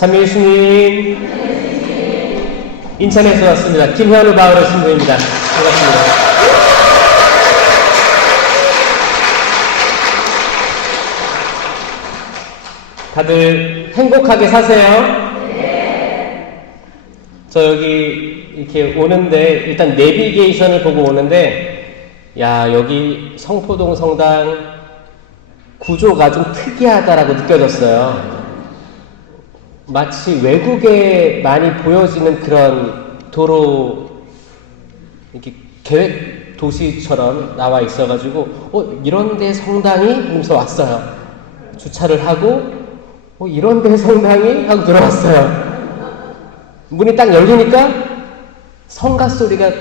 참여 예수님. 인천에서 왔습니다. 김현우 바울의 신부입니다. 반갑습니다. 다들 행복하게 사세요. 네. 저 여기 이렇게 오는데 일단 내비게이션을 보고 오는데, 야, 여기 성포동 성당 구조가 좀 특이하다라고 느껴졌어요. 마치 외국에 많이 보여지는 그런 도로 이렇게 계획 도시처럼 나와 있어가지고 이런데 성당이? 하면서 왔어요. 주차를 하고 이런데 성당이? 하고 들어왔어요. 문이 딱 열리니까 성가 소리가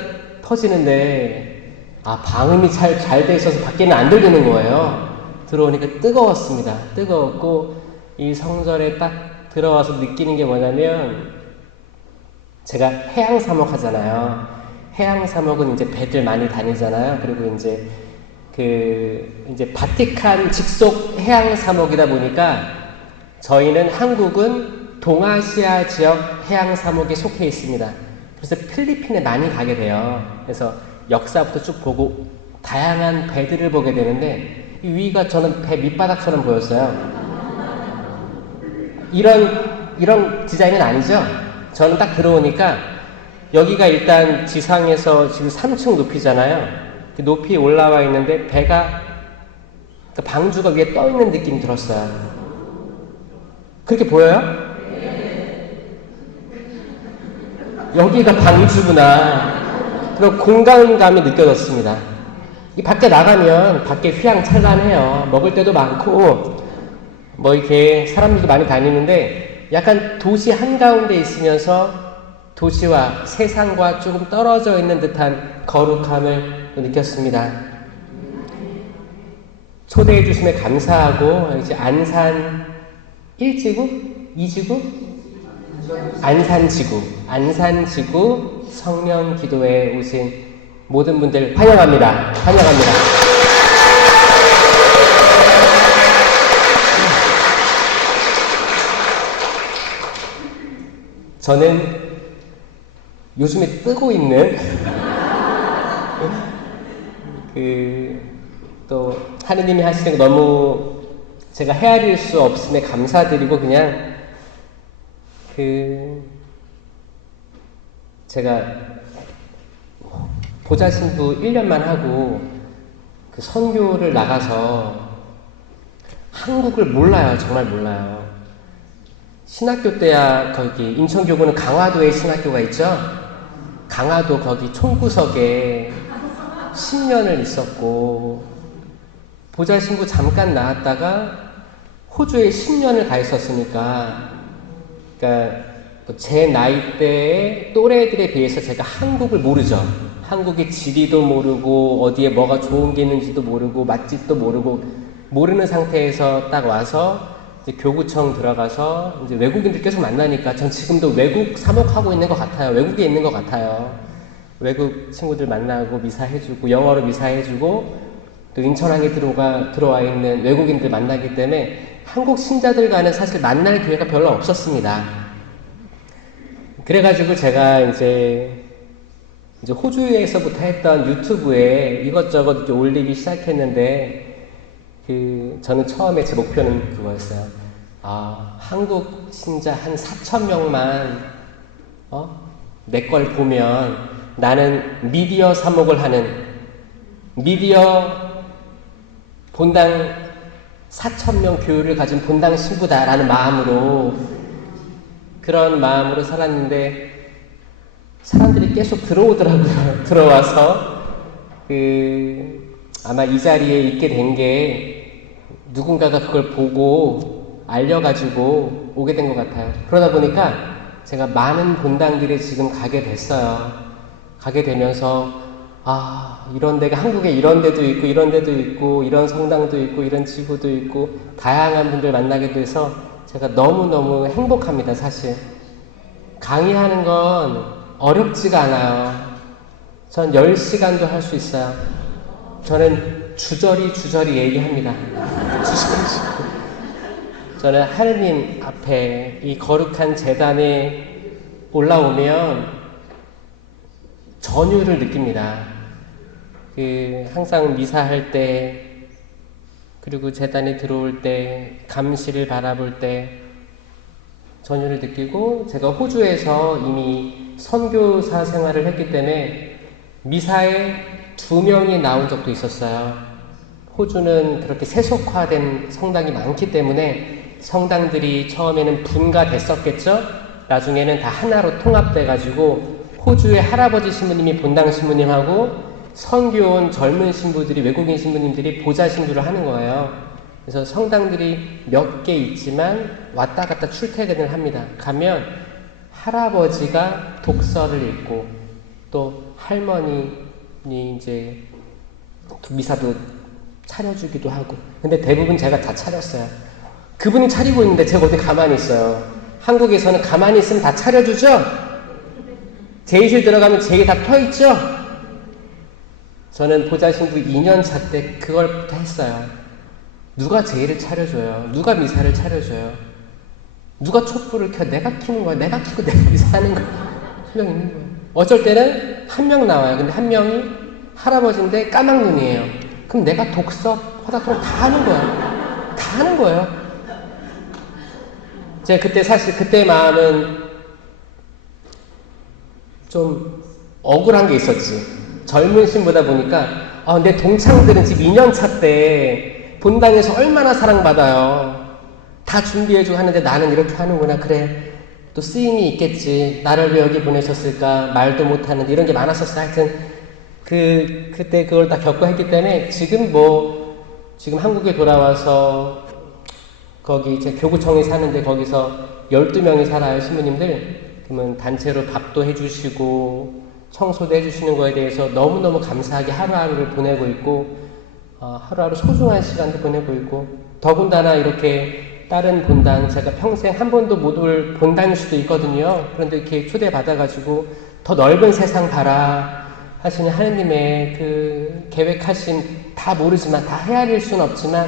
터지는데 방음이 잘 돼 있어서 밖에는 안 들리는 거예요. 들어오니까 뜨거웠습니다. 뜨거웠고 이 성전에 딱 들어와서 느끼는 게 뭐냐면, 제가 해양사목 하잖아요. 해양사목은 이제 배들 많이 다니잖아요. 그리고 이제 바티칸 직속 해양사목이다 보니까 저희는 한국은 동아시아 지역 해양사목에 속해 있습니다. 그래서 필리핀에 많이 가게 돼요. 그래서 역사부터 쭉 보고 다양한 배들을 보게 되는데, 이 위가 저는 배 밑바닥처럼 보였어요. 이런 디자인은 아니죠? 저는 딱 들어오니까 여기가 일단 지상에서 지금 3층 높이잖아요. 그 높이에 올라와 있는데 배가, 그러니까 방주가 위에 떠 있는 느낌이 들었어요. 그렇게 보여요? 여기가 방주구나. 그런 공간감이 느껴졌습니다. 이 밖에 나가면 밖에 휘황찬란해요. 먹을 때도 많고 이렇게 사람들도 많이 다니는데, 약간 도시 한가운데 있으면서 도시와 세상과 조금 떨어져 있는 듯한 거룩함을 느꼈습니다. 초대해 주심에 감사하고, 이제 안산 1지구? 2지구? 안산지구 성령 기도에 오신 모든 분들 환영합니다. 환영합니다. 저는 요즘에 뜨고 있는 또 하느님이 하시는 거 너무 제가 헤아릴 수 없음에 감사드리고, 그냥 제가 보좌신부 1년만 하고 선교를 나가서 한국을 몰라요. 정말 몰라요. 신학교 때야 거기 인천교구는 강화도에 신학교가 있죠. 강화도 거기 총구석에 10년을 있었고, 보좌신부 잠깐 나왔다가 호주에 10년을 가 있었으니까, 그러니까 제 나이대의 또래들에 비해서 제가 한국을 모르죠. 한국의 지리도 모르고 어디에 뭐가 좋은 게 있는지도 모르고 맛집도 모르는 상태에서 딱 와서 이제 교구청 들어가서 이제 외국인들 계속 만나니까 전 지금도 외국 사목하고 있는 것 같아요. 외국에 있는 것 같아요. 외국 친구들 만나고 미사해주고 영어로 미사해주고, 또 인천항에 들어와 있는 외국인들 만나기 때문에 한국 신자들과는 사실 만날 기회가 별로 없었습니다. 그래가지고 제가 이제 호주에서부터 했던 유튜브에 이것저것 이렇게 올리기 시작했는데, 저는 처음에 제 목표는 그거였어요. 한국 신자 한 4,000명만 내 걸 보면 나는 미디어 사목을 하는 미디어 본당 4,000명 교회를 가진 본당 신부다라는 마음으로, 그런 마음으로 살았는데 사람들이 계속 들어오더라고요. 들어와서 아마 이 자리에 있게 된 게 누군가가 그걸 보고 알려가지고 오게 된 것 같아요. 그러다 보니까 제가 많은 본당들에 지금 가게 됐어요. 가게 되면서 이런 데가, 한국에 이런 데도 있고 이런 데도 있고 이런 성당도 있고 이런 지구도 있고 다양한 분들 만나게 돼서 제가 너무너무 행복합니다. 사실 강의하는 건 어렵지가 않아요. 전 10시간도 할 수 있어요. 저는 주저리 얘기합니다. 저는 하느님 앞에 이 거룩한 제단에 올라오면 전율을 느낍니다. 항상 미사할 때, 그리고 제단에 들어올 때, 감시를 바라볼 때 전율을 느끼고, 제가 호주에서 이미 선교사 생활을 했기 때문에 미사에 2명이 나온 적도 있었어요. 호주는 그렇게 세속화된 성당이 많기 때문에 성당들이 처음에는 분가됐었겠죠? 나중에는 다 하나로 통합돼가지고 호주의 할아버지 신부님이 본당 신부님하고 선교 온 젊은 신부들이, 외국인 신부님들이 보좌 신부를 하는 거예요. 그래서 성당들이 몇 개 있지만 왔다 갔다 출퇴근을 합니다. 가면 할아버지가 독서를 읽고 또 할머니 이제 미사도 차려주기도 하고, 근데 대부분 제가 다 차렸어요. 그분이 차리고 있는데 제가 어디 가만히 있어요. 한국에서는 가만히 있으면 다 차려주죠? 제의실 들어가면 제의 다 펴있죠? 저는 보좌신부 2년 차 때 그걸부터 했어요. 누가 제의를 차려줘요? 누가 미사를 차려줘요? 누가 촛불을 켜? 내가 켜는 거야. 내가 켜고 내가 미사하는 거야. 한 명 있는 거예요. 어쩔 때는 한 명 나와요. 근데 한 명이 할아버지인데 까막눈이에요. 그럼 내가 독서 하다 그럼 다 하는 거야. 다 하는 거예요. 제가 그때 사실 그때 마음은 좀 억울한 게 있었지. 젊은 신보다 보니까 내 동창들은 지금 2년 차 때 본당에서 얼마나 사랑받아요. 다 준비해주고 하는데 나는 이렇게 하는구나. 그래, 또 쓰임이 있겠지. 나를 왜 여기 보내셨을까. 말도 못하는데 이런 게 많았었어. 하여튼 그때 그걸 다 겪고 했기 때문에 지금 지금 한국에 돌아와서 거기 제 교구청에 사는데 거기서 12명이 살아요, 신부님들. 그러면 단체로 밥도 해주시고 청소도 해주시는 거에 대해서 너무너무 감사하게 하루하루를 보내고 있고, 하루하루 소중한 시간도 보내고 있고, 더군다나 이렇게 다른 본당, 제가 평생 한 번도 못 올 본당일 수도 있거든요. 그런데 이렇게 초대받아가지고 더 넓은 세상 봐라 하시는 하느님의 그 계획하신, 다 모르지만 다 헤아릴 수는 없지만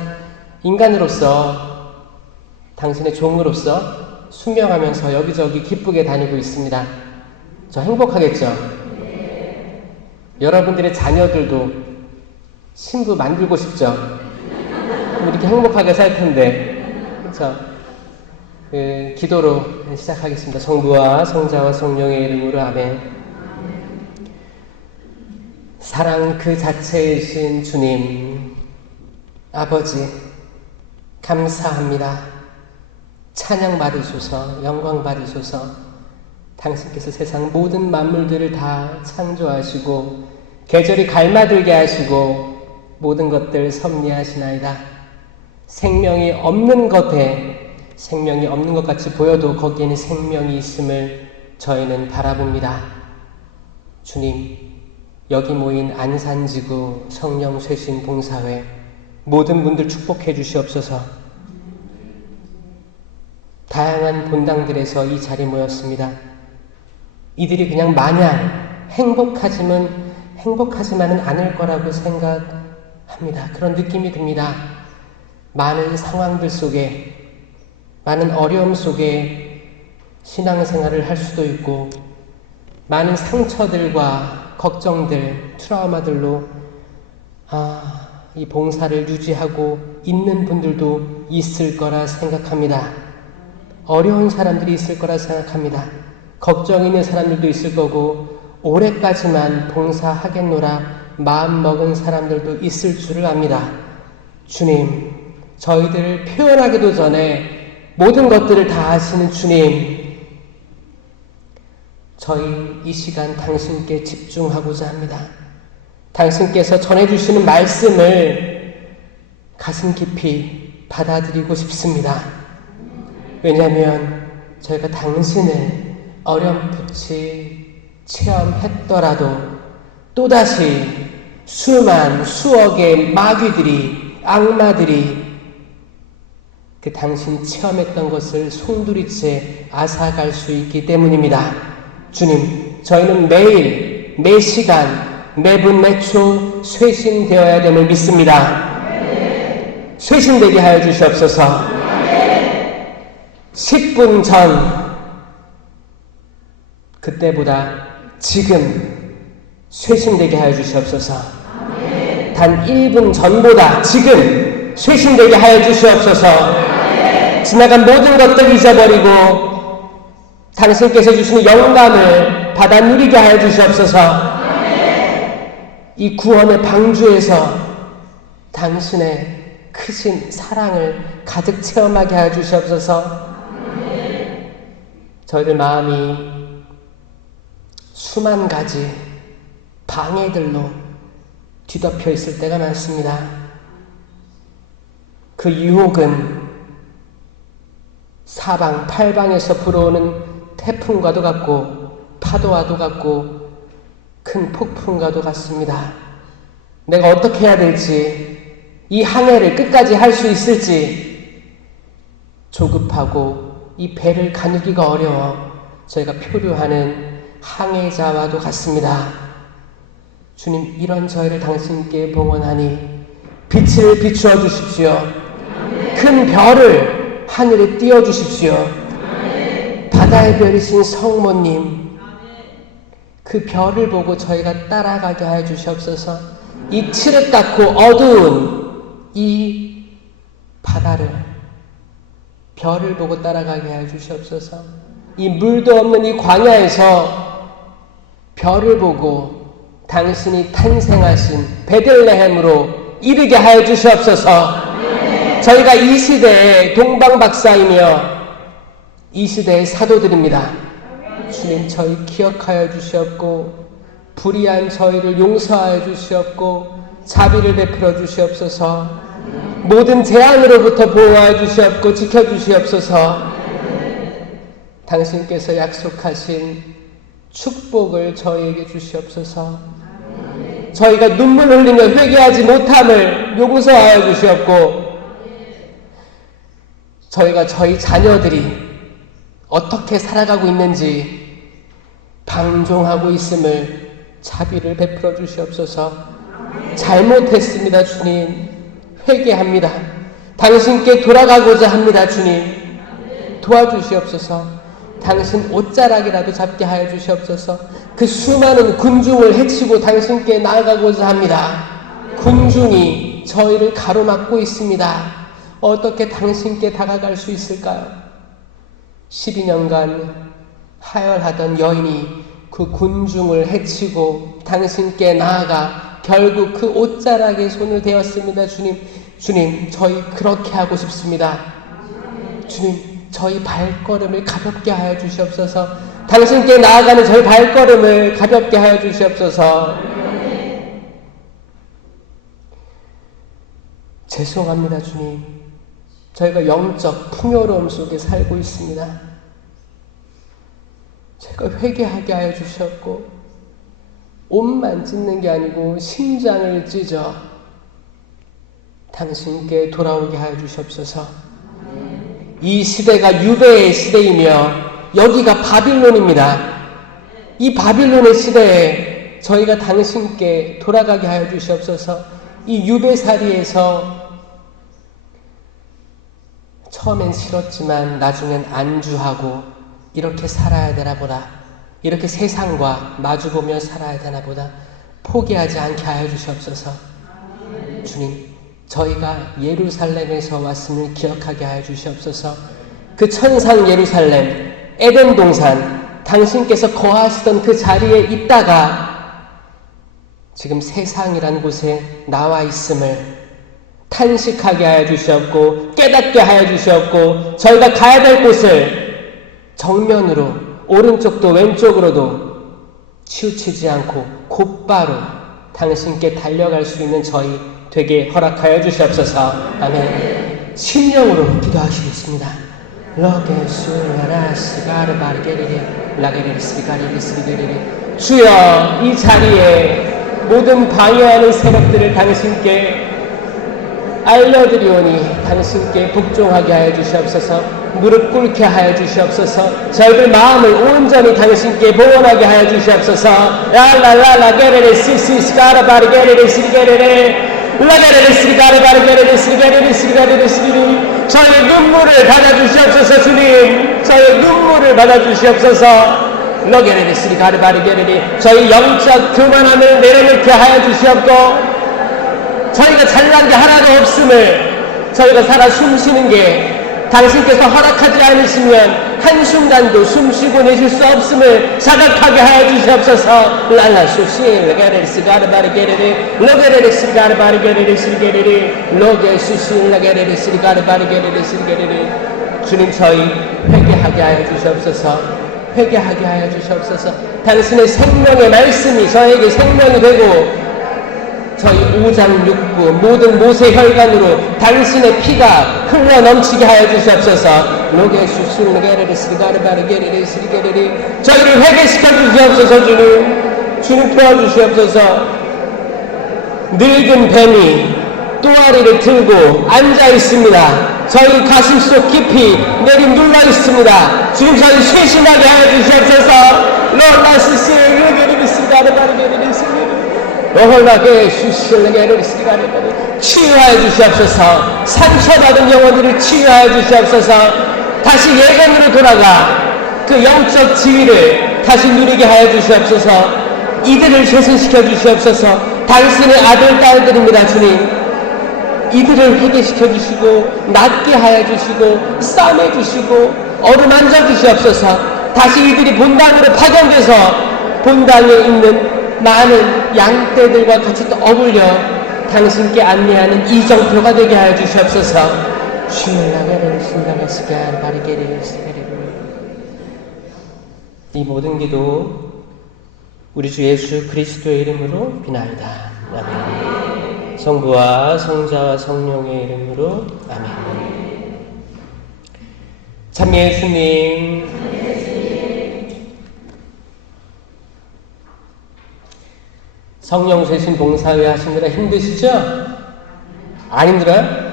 인간으로서, 당신의 종으로서 순명하면서 여기저기 기쁘게 다니고 있습니다. 저 행복하겠죠? 여러분들의 자녀들도 신부 만들고 싶죠? 이렇게 행복하게 살 텐데. 그래서 기도로 시작하겠습니다. 성부와 성자와 성령의 이름으로 아멘. 사랑 그 자체이신 주님, 아버지 감사합니다. 찬양 받으소서, 영광 받으소서. 당신께서 세상 모든 만물들을 다 창조하시고 계절이 갈마들게 하시고 모든 것들 섭리하시나이다. 생명이 없는 것에 생명이 없는 것 같이 보여도 거기에는 생명이 있음을 저희는 바라봅니다. 주님, 여기 모인 안산지구 성령쇄신 봉사회 모든 분들 축복해 주시옵소서. 다양한 본당들에서 이 자리에 모였습니다. 이들이 그냥 마냥 행복하지만은 않을 거라고 생각합니다. 그런 느낌이 듭니다. 많은 상황들 속에, 많은 어려움 속에 신앙생활을 할 수도 있고, 많은 상처들과 걱정들, 트라우마들로 이 봉사를 유지하고 있는 분들도 있을 거라 생각합니다. 어려운 사람들이 있을 거라 생각합니다. 걱정 있는 사람들도 있을 거고, 올해까지만 봉사하겠노라 마음 먹은 사람들도 있을 줄을 압니다. 주님, 저희들을 표현하기도 전에 모든 것들을 다 아시는 주님, 저희 이 시간 당신께 집중하고자 합니다. 당신께서 전해주시는 말씀을 가슴 깊이 받아들이고 싶습니다. 왜냐하면 저희가 당신을 어렴풋이 체험했더라도 또다시 수억의 마귀들이, 악마들이 그 당신 체험했던 것을 송두리째 앗아갈 수 있기 때문입니다. 주님, 저희는 매일, 매 시간, 매분 매초 쇄신되어야 됨을 믿습니다. 쇄신되게 하여 주시옵소서. 10분 전 그때보다 지금 쇄신되게 하여 주시옵소서. 단 1분 전보다 지금 쇄신되게 하여 주시옵소서. 지나간 모든 것들 잊어버리고 당신께서 주시는 영감을 받아 누리게 하여 주시옵소서. 이 구원의 방주에서 당신의 크신 사랑을 가득 체험하게 하여 주시옵소서. 저희들 마음이 수만 가지 방해들로 뒤덮여 있을 때가 많습니다. 그 유혹은 사방 팔방에서 불어오는 태풍과도 같고 파도와도 같고 큰 폭풍과도 같습니다. 내가 어떻게 해야 될지, 이 항해를 끝까지 할 수 있을지 조급하고 이 배를 가누기가 어려워 저희가 표류하는 항해자와도 같습니다. 주님, 이런 저희를 당신께 봉헌하니 빛을 비추어 주십시오. 큰 별을 하늘에 띄워 주십시오. 바다의 별이신 성모님, 그 별을 보고 저희가 따라가게 하여 주시옵소서. 이 칠흑같고 어두운 이 바다를 별을 보고 따라가게 하여 주시옵소서. 이 물도 없는 이 광야에서 별을 보고 당신이 탄생하신 베들레헴으로 이르게 하여 주시옵소서. 저희가 이 시대의 동방박사이며 이 시대의 사도들입니다. 주님, 저희 기억하여 주시옵고 불의한 저희를 용서하여 주시옵고 자비를 베풀어 주시옵소서. 모든 재앙으로부터 보호하여 주시옵고 지켜주시옵소서. 당신께서 약속하신 축복을 저희에게 주시옵소서. 저희가 눈물 흘리며 회개하지 못함을 용서하여 주시옵고 저희가 저희 자녀들이 어떻게 살아가고 있는지 방종하고 있음을 자비를 베풀어 주시옵소서. 잘못했습니다, 주님. 회개합니다. 당신께 돌아가고자 합니다, 주님. 도와주시옵소서. 당신 옷자락이라도 잡게 하여 주시옵소서. 그 수많은 군중을 해치고 당신께 나아가고자 합니다. 군중이 저희를 가로막고 있습니다. 어떻게 당신께 다가갈 수 있을까요? 12년간 하혈하던 여인이 그 군중을 해치고 당신께 나아가 결국 그 옷자락에 손을 대었습니다. 주님, 저희 그렇게 하고 싶습니다. 주님, 저희 발걸음을 가볍게 하여 주시옵소서. 당신께 나아가는 저희 발걸음을 가볍게 하여 주시옵소서. 죄송합니다, 주님. 저희가 영적 풍요로움 속에 살고 있습니다. 제가 회개하게 하여 주셨고 옷만 찢는 게 아니고 심장을 찢어 당신께 돌아오게 하여 주시옵소서. 이 시대가 유배의 시대이며 여기가 바빌론입니다. 이 바빌론의 시대에 저희가 당신께 돌아가게 하여 주시옵소서. 이 유배살이에서 처음엔 싫었지만 나중엔 안주하고 이렇게 살아야 되나 보다, 이렇게 세상과 마주보며 살아야 되나 보다 포기하지 않게 하여 주시옵소서. 주님, 저희가 예루살렘에서 왔음을 기억하게 하여 주시옵소서. 그 천상 예루살렘, 에덴 동산, 당신께서 거하시던 그 자리에 있다가 지금 세상이란 곳에 나와 있음을 탄식하게 하여 주시옵고 깨닫게 하여 주시옵고 저희가 가야 될 곳을 정면으로 오른쪽도 왼쪽으로도 치우치지 않고 곧바로 당신께 달려갈 수 있는 저희 되게 허락하여 주시옵소서. 아멘. 심령으로 기도하시겠습니다. 주여, 이 자리에 모든 방해하는 세력들을 당신께 알려드리오니 당신께 복종하게 하여 주시옵소서. 무릎 꿇게 하여 주시옵소서. 저희들 마음을 온전히 당신께 봉헌하게 하여 주시옵소서. 라라라라 게레레 시시스카라 바르게레레 시게레레 라게레레 시가라 바르게레레 시게레레 시가레레 시리 저희 눈물을 받아주시옵소서. 주님, 저희 눈물을 받아주시옵소서. 로게레리스리 가르바리게레리, 저희 영적 교만함을 내려놓게 하여 주시옵고, 저희가 잘난 게 하나도 없음을, 저희가 살아 숨쉬는 게 당신께서 허락하지 않으시면 한순간도 숨쉬고 내쉴 수 없음을 자각하게 하여 주시옵소서. 랄라수시 레게레리스 가르바리게레리 로게레리스 가르바리게레리 시리게레리 로게수시 레게레리스 가르바리게레리 시리게레리. 주님, 저희 회개하게 하여 주시옵소서. 회개하게 하여 주시옵소서. 당신의 생명의 말씀이 저에게 생명이 되고, 저희 오장육부 모든 모세 혈관으로 당신의 피가 흘러 넘치게 하여 주시옵소서. 저희를 회개시켜 주시옵소서. 주님 도와주시옵소서. 늙은 뱀이 또아리를 들고 앉아 있습니다. 저희 가슴 속 깊이 내리 눌러 있습니다. 주님, 저희 쇄신하게 하여 주시옵소서. 치유하여 주시옵소서. 상처받은 영혼들을 치유하여 주시옵소서. 다시 예전으로 돌아가 그 영적 지위를 다시 누리게 하여 주시옵소서. 이들을 쇄신시켜 주시옵소서. 당신의 아들, 딸들입니다. 주님, 이들을 회개시켜 주시고 낫게 하여 주시고 싸매 주시고 어루만져 주시옵소서. 다시 이들이 본당으로 파견돼서 본당에 있는 많은 양떼들과 같이 또 어울려 당신께 안내하는 이정표가 되게 하여 주시옵소서. 이 모든 기도 우리 주 예수 그리스도의 이름으로 비나이다. 아멘. 성부와 성자와 성령의 이름으로 아멘. 참 예수님, 성령 쇄신 봉사회 하시느라 힘드시죠? 안 힘들어요?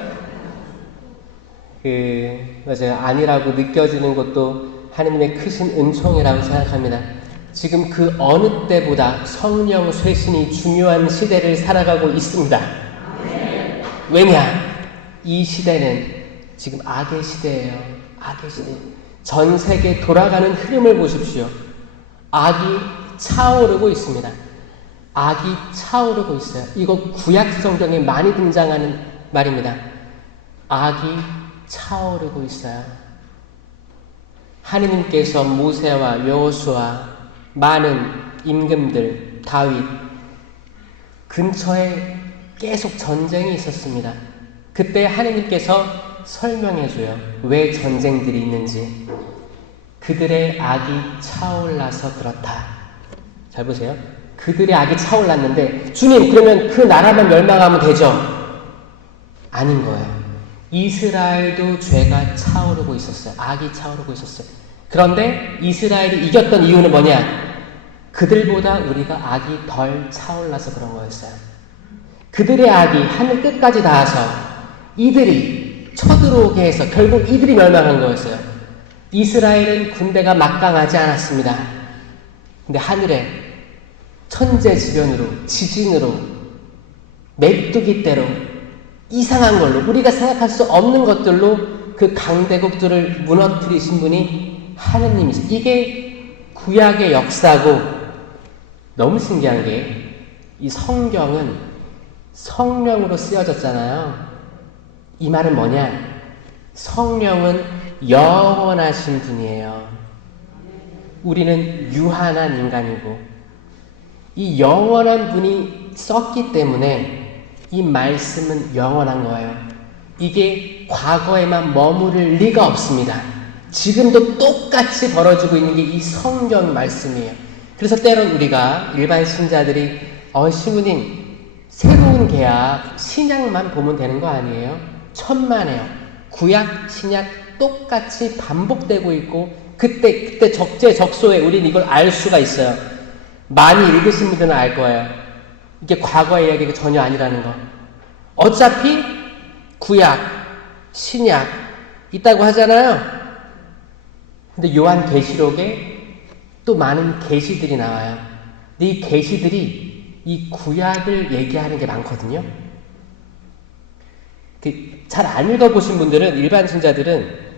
맞아요. 아니라고 느껴지는 것도 하느님의 크신 은총이라고 생각합니다. 지금 그 어느 때보다 성령 쇄신이 중요한 시대를 살아가고 있습니다. 왜냐? 이 시대는 지금 악의 시대예요. 악의 시대. 전 세계 돌아가는 흐름을 보십시오. 악이 차오르고 있습니다. 악이 차오르고 있어요. 이거 구약 성경에 많이 등장하는 말입니다. 악이 차오르고 있어요. 하느님께서 모세와 여호수아, 많은 임금들, 다윗 근처에 계속 전쟁이 있었습니다. 그때 하느님께서 설명해줘요. 왜 전쟁들이 있는지. 그들의 악이 차올라서 그렇다. 잘 보세요. 그들의 악이 차올랐는데, 주님, 그러면 그 나라만 멸망하면 되죠? 아닌 거예요. 이스라엘도 죄가 차오르고 있었어요. 악이 차오르고 있었어요. 그런데 이스라엘이 이겼던 이유는 뭐냐? 그들보다 우리가 악이 덜 차올라서 그런 거였어요. 그들의 악이 하늘 끝까지 닿아서 이들이 쳐들어오게 해서 결국 이들이 멸망한 거였어요. 이스라엘은 군대가 막강하지 않았습니다. 근데 하늘에 천재지변으로, 지진으로, 메뚜기떼로, 이상한 걸로, 우리가 생각할 수 없는 것들로 그 강대국들을 무너뜨리신 분이 하느님이세요. 이게 구약의 역사고, 너무 신기한 게 이 성경은 성령으로 쓰여졌잖아요. 이 말은 뭐냐? 성령은 영원하신 분이에요. 우리는 유한한 인간이고, 이 영원한 분이 썼기 때문에 이 말씀은 영원한 거예요. 이게 과거에만 머무를 리가 없습니다. 지금도 똑같이 벌어지고 있는 게 이 성경 말씀이에요. 그래서 때론 우리가 일반 신자들이 신부님 새로운 계약 신약만 보면 되는 거 아니에요? 천만에요. 구약 신약 똑같이 반복되고 있고 그때 적재적소에 우린 이걸 알 수가 있어요. 많이 읽으신 분들은 알 거예요. 이게 과거의 이야기가 전혀 아니라는 거. 어차피 구약, 신약 있다고 하잖아요. 근데 요한계시록에 또 많은 계시들이 나와요. 근데 이 계시들이 이 구약을 얘기하는 게 많거든요. 잘 안 읽어보신 분들은, 일반 신자들은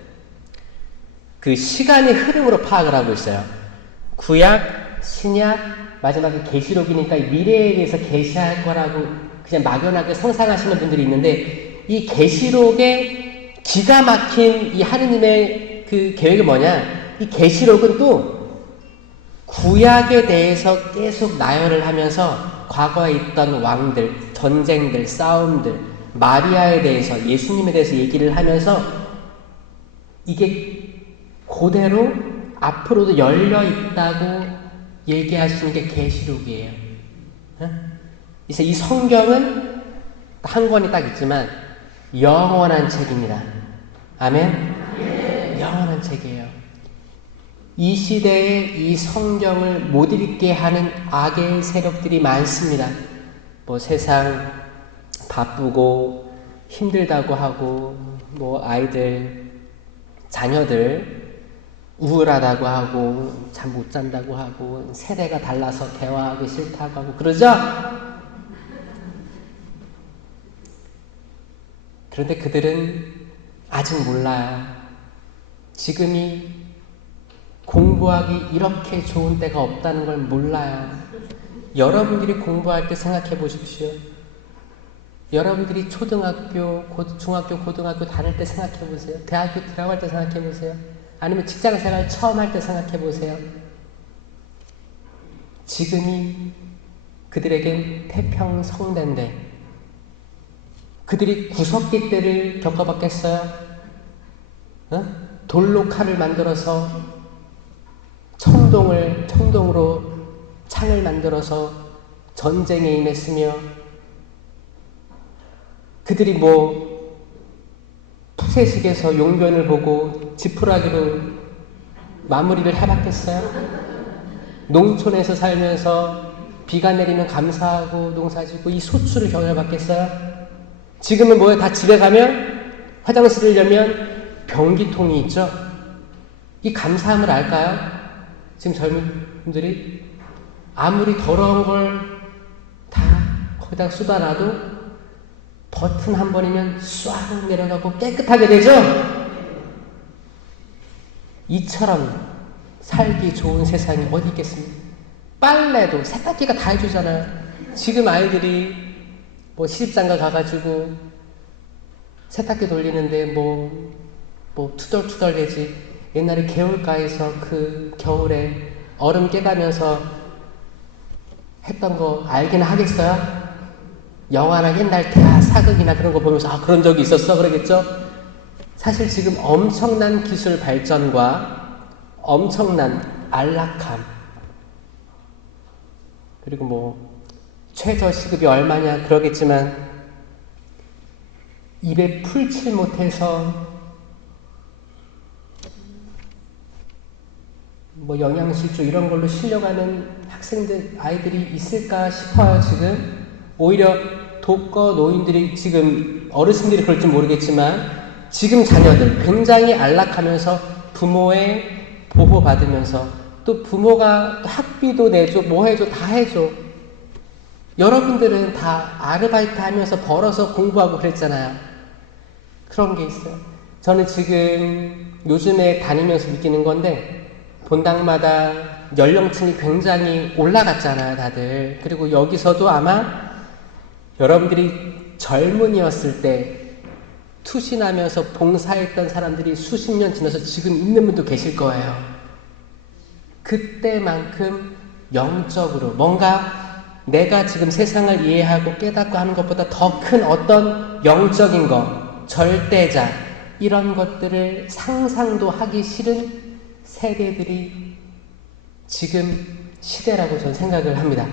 그 시간의 흐름으로 파악을 하고 있어요. 구약, 신약, 마지막에 계시록이니까 미래에 대해서 계시할 거라고 그냥 막연하게 상상하시는 분들이 있는데, 이 계시록의 기가 막힌 이 하느님의 그 계획이 뭐냐? 이 계시록은 또 구약에 대해서 계속 나열을 하면서 과거에 있던 왕들, 전쟁들, 싸움들, 마리아에 대해서, 예수님에 대해서 얘기를 하면서 이게 그대로 앞으로도 열려 있다고 얘기하시는 게 계시록이에요. 그래서 이 성경은 한 권이 딱 있지만 영원한 책입니다. 아멘? 영원한 책이에요. 이 시대에 이 성경을 못 읽게 하는 악의 세력들이 많습니다. 뭐 세상 바쁘고 힘들다고 하고, 뭐 아이들, 자녀들 우울하다고 하고, 잠 못 잔다고 하고, 세대가 달라서 대화하기 싫다고 하고 그러죠? 그런데 그들은 아직 몰라요. 지금이 공부하기 이렇게 좋은 때가 없다는 걸 몰라요. 여러분들이 공부할 때 생각해 보십시오. 여러분들이 초등학교, 중학교, 고등학교 다닐 때 생각해 보세요. 대학교 들어갈 때 생각해 보세요. 아니면 직장생활 처음 할 때 생각해 보세요. 지금이 그들에겐 태평성대인데 그들이 구석기 때를 겪어봤겠어요? 돌로 칼을 만들어서 청동으로 창을 만들어서 전쟁에 임했으며, 그들이 뭐 푸세식에서 용변을 보고 지푸라기로 마무리를 해봤겠어요? 농촌에서 살면서 비가 내리면 감사하고 농사짓고 이 소출을 경험해봤겠어요? 지금은 뭐예요? 다 집에 가면 화장실을 열면 변기통이 있죠? 이 감사함을 알까요? 지금 젊은 분들이 아무리 더러운 걸 다 거기다 쏟아놔도 버튼 한 번이면 쏴 내려가고 깨끗하게 되죠? 이처럼 살기 좋은 세상이 어디 있겠습니까? 빨래도 세탁기가 다 해주잖아요. 지금 아이들이 뭐 시집장가 가가지고 세탁기 돌리는데 뭐 투덜투덜 되지. 옛날에 개울가에서 그 겨울에 얼음 깨가면서 했던 거 알긴 하겠어요? 영화나 옛날 대하 사극이나 그런 거 보면서 아 그런 적이 있었어 그러겠죠? 사실 지금 엄청난 기술 발전과 엄청난 안락함, 그리고 뭐 최저 시급이 얼마냐 그러겠지만 입에 풀칠 못해서 뭐 영양실조 이런 걸로 실려가는 학생들, 아이들이 있을까 싶어요. 지금 오히려 독거 노인들이, 지금 어르신들이 그럴지 모르겠지만 지금 자녀들 굉장히 안락하면서 부모의 보호받으면서 또 부모가 학비도 내줘, 뭐 해줘, 다 해줘. 여러분들은 다 아르바이트 하면서 벌어서 공부하고 그랬잖아요. 그런 게 있어요. 저는 지금 요즘에 다니면서 느끼는 건데, 본당마다 연령층이 굉장히 올라갔잖아요, 다들. 그리고 여기서도 아마 여러분들이 젊은이였을 때 투신하면서 봉사했던 사람들이 수십 년 지나서 지금 있는 분도 계실 거예요. 그때만큼 영적으로 뭔가 내가 지금 세상을 이해하고 깨닫고 하는 것보다 더 큰 어떤 영적인 것, 절대자, 이런 것들을 상상도 하기 싫은 세대들이 지금 시대라고 저는 생각을 합니다.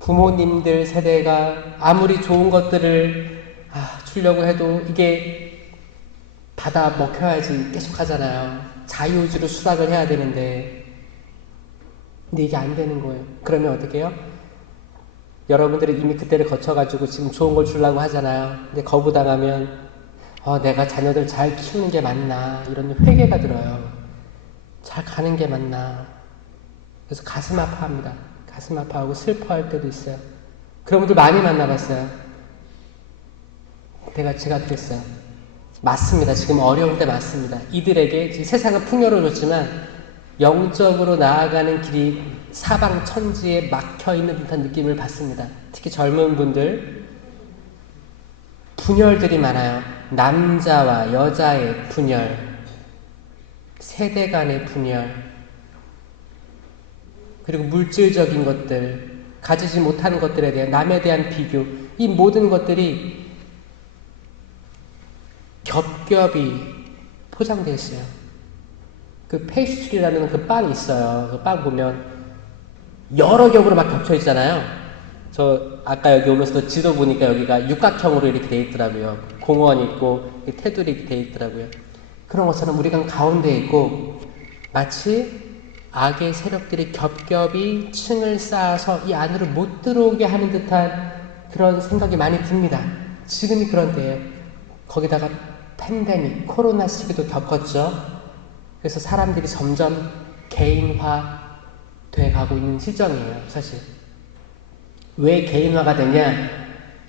부모님들 세대가 아무리 좋은 것들을 주려고 해도 이게 받아 먹혀야지 계속 하잖아요. 자유의지로 수락을 해야 되는데, 근데 이게 안 되는 거예요. 그러면 어떻게 해요? 여러분들이 이미 그때를 거쳐가지고 지금 좋은 걸 주려고 하잖아요. 근데 거부당하면 내가 자녀들 잘 키우는 게 맞나, 이런 회개가 들어요. 잘 가는 게 맞나. 그래서 가슴 아파합니다. 가슴 아파하고 슬퍼할 때도 있어요. 그런 분들 많이 만나봤어요. 제가 그랬어요. 맞습니다. 지금 어려울 때 맞습니다. 이들에게 지금 세상은 풍요로워졌지만 영적으로 나아가는 길이 사방천지에 막혀있는 듯한 느낌을 받습니다. 특히 젊은 분들 분열들이 많아요. 남자와 여자의 분열, 세대 간의 분열, 그리고 물질적인 것들, 가지지 못하는 것들에 대한 남에 대한 비교, 이 모든 것들이 겹겹이 포장되어 있어요. 그 페이스트리라는 그 빵이 있어요. 그 빵 보면 여러 겹으로 막 겹쳐 있잖아요. 저 아까 여기 오면서도 지도 보니까 여기가 육각형으로 이렇게 돼 있더라고요. 공원 있고 테두리 이렇게 돼 있더라고요. 그런 것처럼 우리가 가운데 있고 마치 악의 세력들이 겹겹이 층을 쌓아서 이 안으로 못 들어오게 하는 듯한 그런 생각이 많이 듭니다. 지금이 그런 때예요. 거기다가 팬데믹, 코로나 시기도 겪었죠. 그래서 사람들이 점점 개인화 돼 가고 있는 시점이에요, 사실. 왜 개인화가 되냐?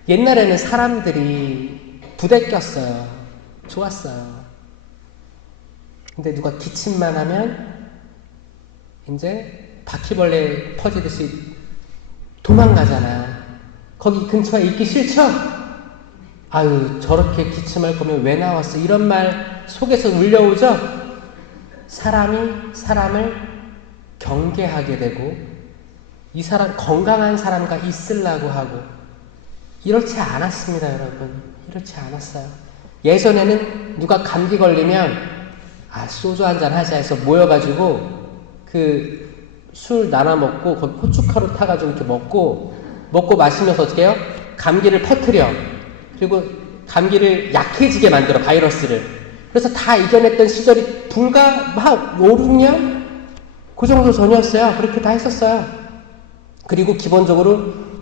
옛날에는 사람들이 부대꼈어요. 좋았어요. 근데 누가 기침만 하면 이제 바퀴벌레 퍼지듯이 도망가잖아. 거기 근처에 있기 싫죠? 아유, 저렇게 기침할 거면 왜 나왔어? 이런 말 속에서 울려오죠? 사람이 사람을 경계하게 되고 이 사람 건강한 사람과 있으려고 하고 이렇지 않았습니다, 여러분. 이렇지 않았어요. 예전에는 누가 감기 걸리면 소주 한잔 하자 해서 모여가지고 그 술 나눠 먹고 거기 고춧가루 타가지고 이렇게 먹고 마시면서 어떻게 해요? 감기를 퍼뜨려. 그리고 감기를 약해지게 만들어, 바이러스를. 그래서 다 이겨냈던 시절이 불과 막 5, 6년? 그 정도 전이었어요. 그렇게 다 했었어요. 그리고 기본적으로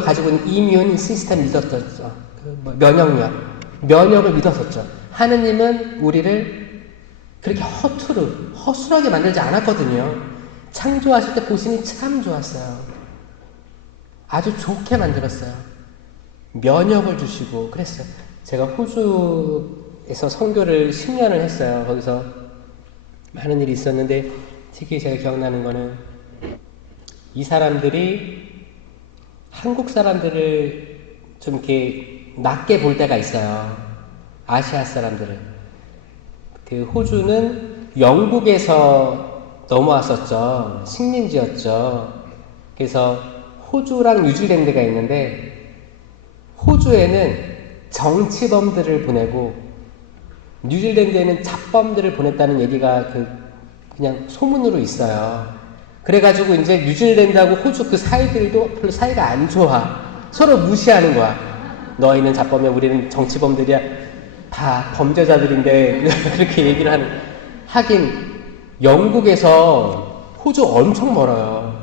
가지고 있는 이뮨 시스템 믿었었죠. 면역을 믿었었죠. 하느님은 우리를 그렇게 허술하게 만들지 않았거든요. 창조하실 때 보시니 참 좋았어요. 아주 좋게 만들었어요. 면역을 주시고 그랬어요. 제가 호주에서 선교를 10년을 했어요. 거기서 많은 일이 있었는데 특히 제가 기억나는 거는 이 사람들이 한국 사람들을 좀 이렇게 낮게 볼 때가 있어요. 아시아 사람들을. 그 호주는 영국에서 넘어왔었죠. 식민지였죠. 그래서 호주랑 뉴질랜드가 있는데 호주에는 정치범들을 보내고 뉴질랜드에는 잡범들을 보냈다는 얘기가 그냥 소문으로 있어요. 그래가지고 이제 뉴질랜드하고 호주 그 사이들도 별로 사이가 안 좋아. 서로 무시하는 거야. 너희는 잡범이야, 우리는 정치범들이야. 다 범죄자들인데 그렇게 얘기를 하긴 영국에서 호주 엄청 멀어요.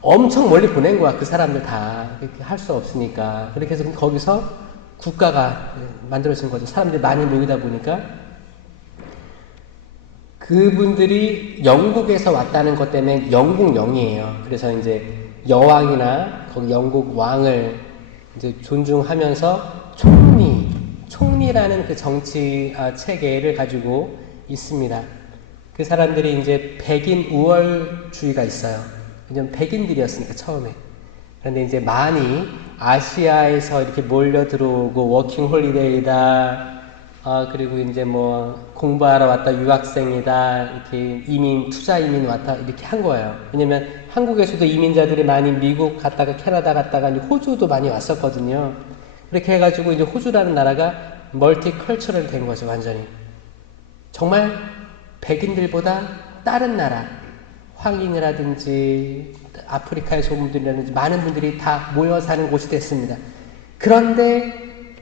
엄청 멀리 보낸 거야, 그 사람들 다. 그렇게 할 수 없으니까. 그렇게 해서 거기서 국가가 만들어진 거죠. 사람들이 많이 모이다 보니까. 그분들이 영국에서 왔다는 것 때문에 영국령이에요. 그래서 이제 여왕이나 거기 영국 왕을 이제 존중하면서 총리라는 그 정치 체계를 가지고 있습니다. 그 사람들이 이제 백인 우월주의가 있어요. 왜냐면 백인들이었으니까 처음에. 그런데 이제 많이 아시아에서 이렇게 몰려 들어오고 워킹 홀리데이다. 그리고 이제 뭐 공부하러 왔다 유학생이다. 이렇게 투자 이민 왔다. 이렇게 한 거예요. 왜냐면 한국에서도 이민자들이 많이 미국 갔다가 캐나다 갔다가 이제 호주도 많이 왔었거든요. 그렇게 해가지고 이제 호주라는 나라가 멀티컬처럴 된 거죠, 완전히. 정말 백인들보다 다른 나라, 황인이라든지 아프리카의 온 분들이라든지 많은 분들이 다 모여 사는 곳이 됐습니다. 그런데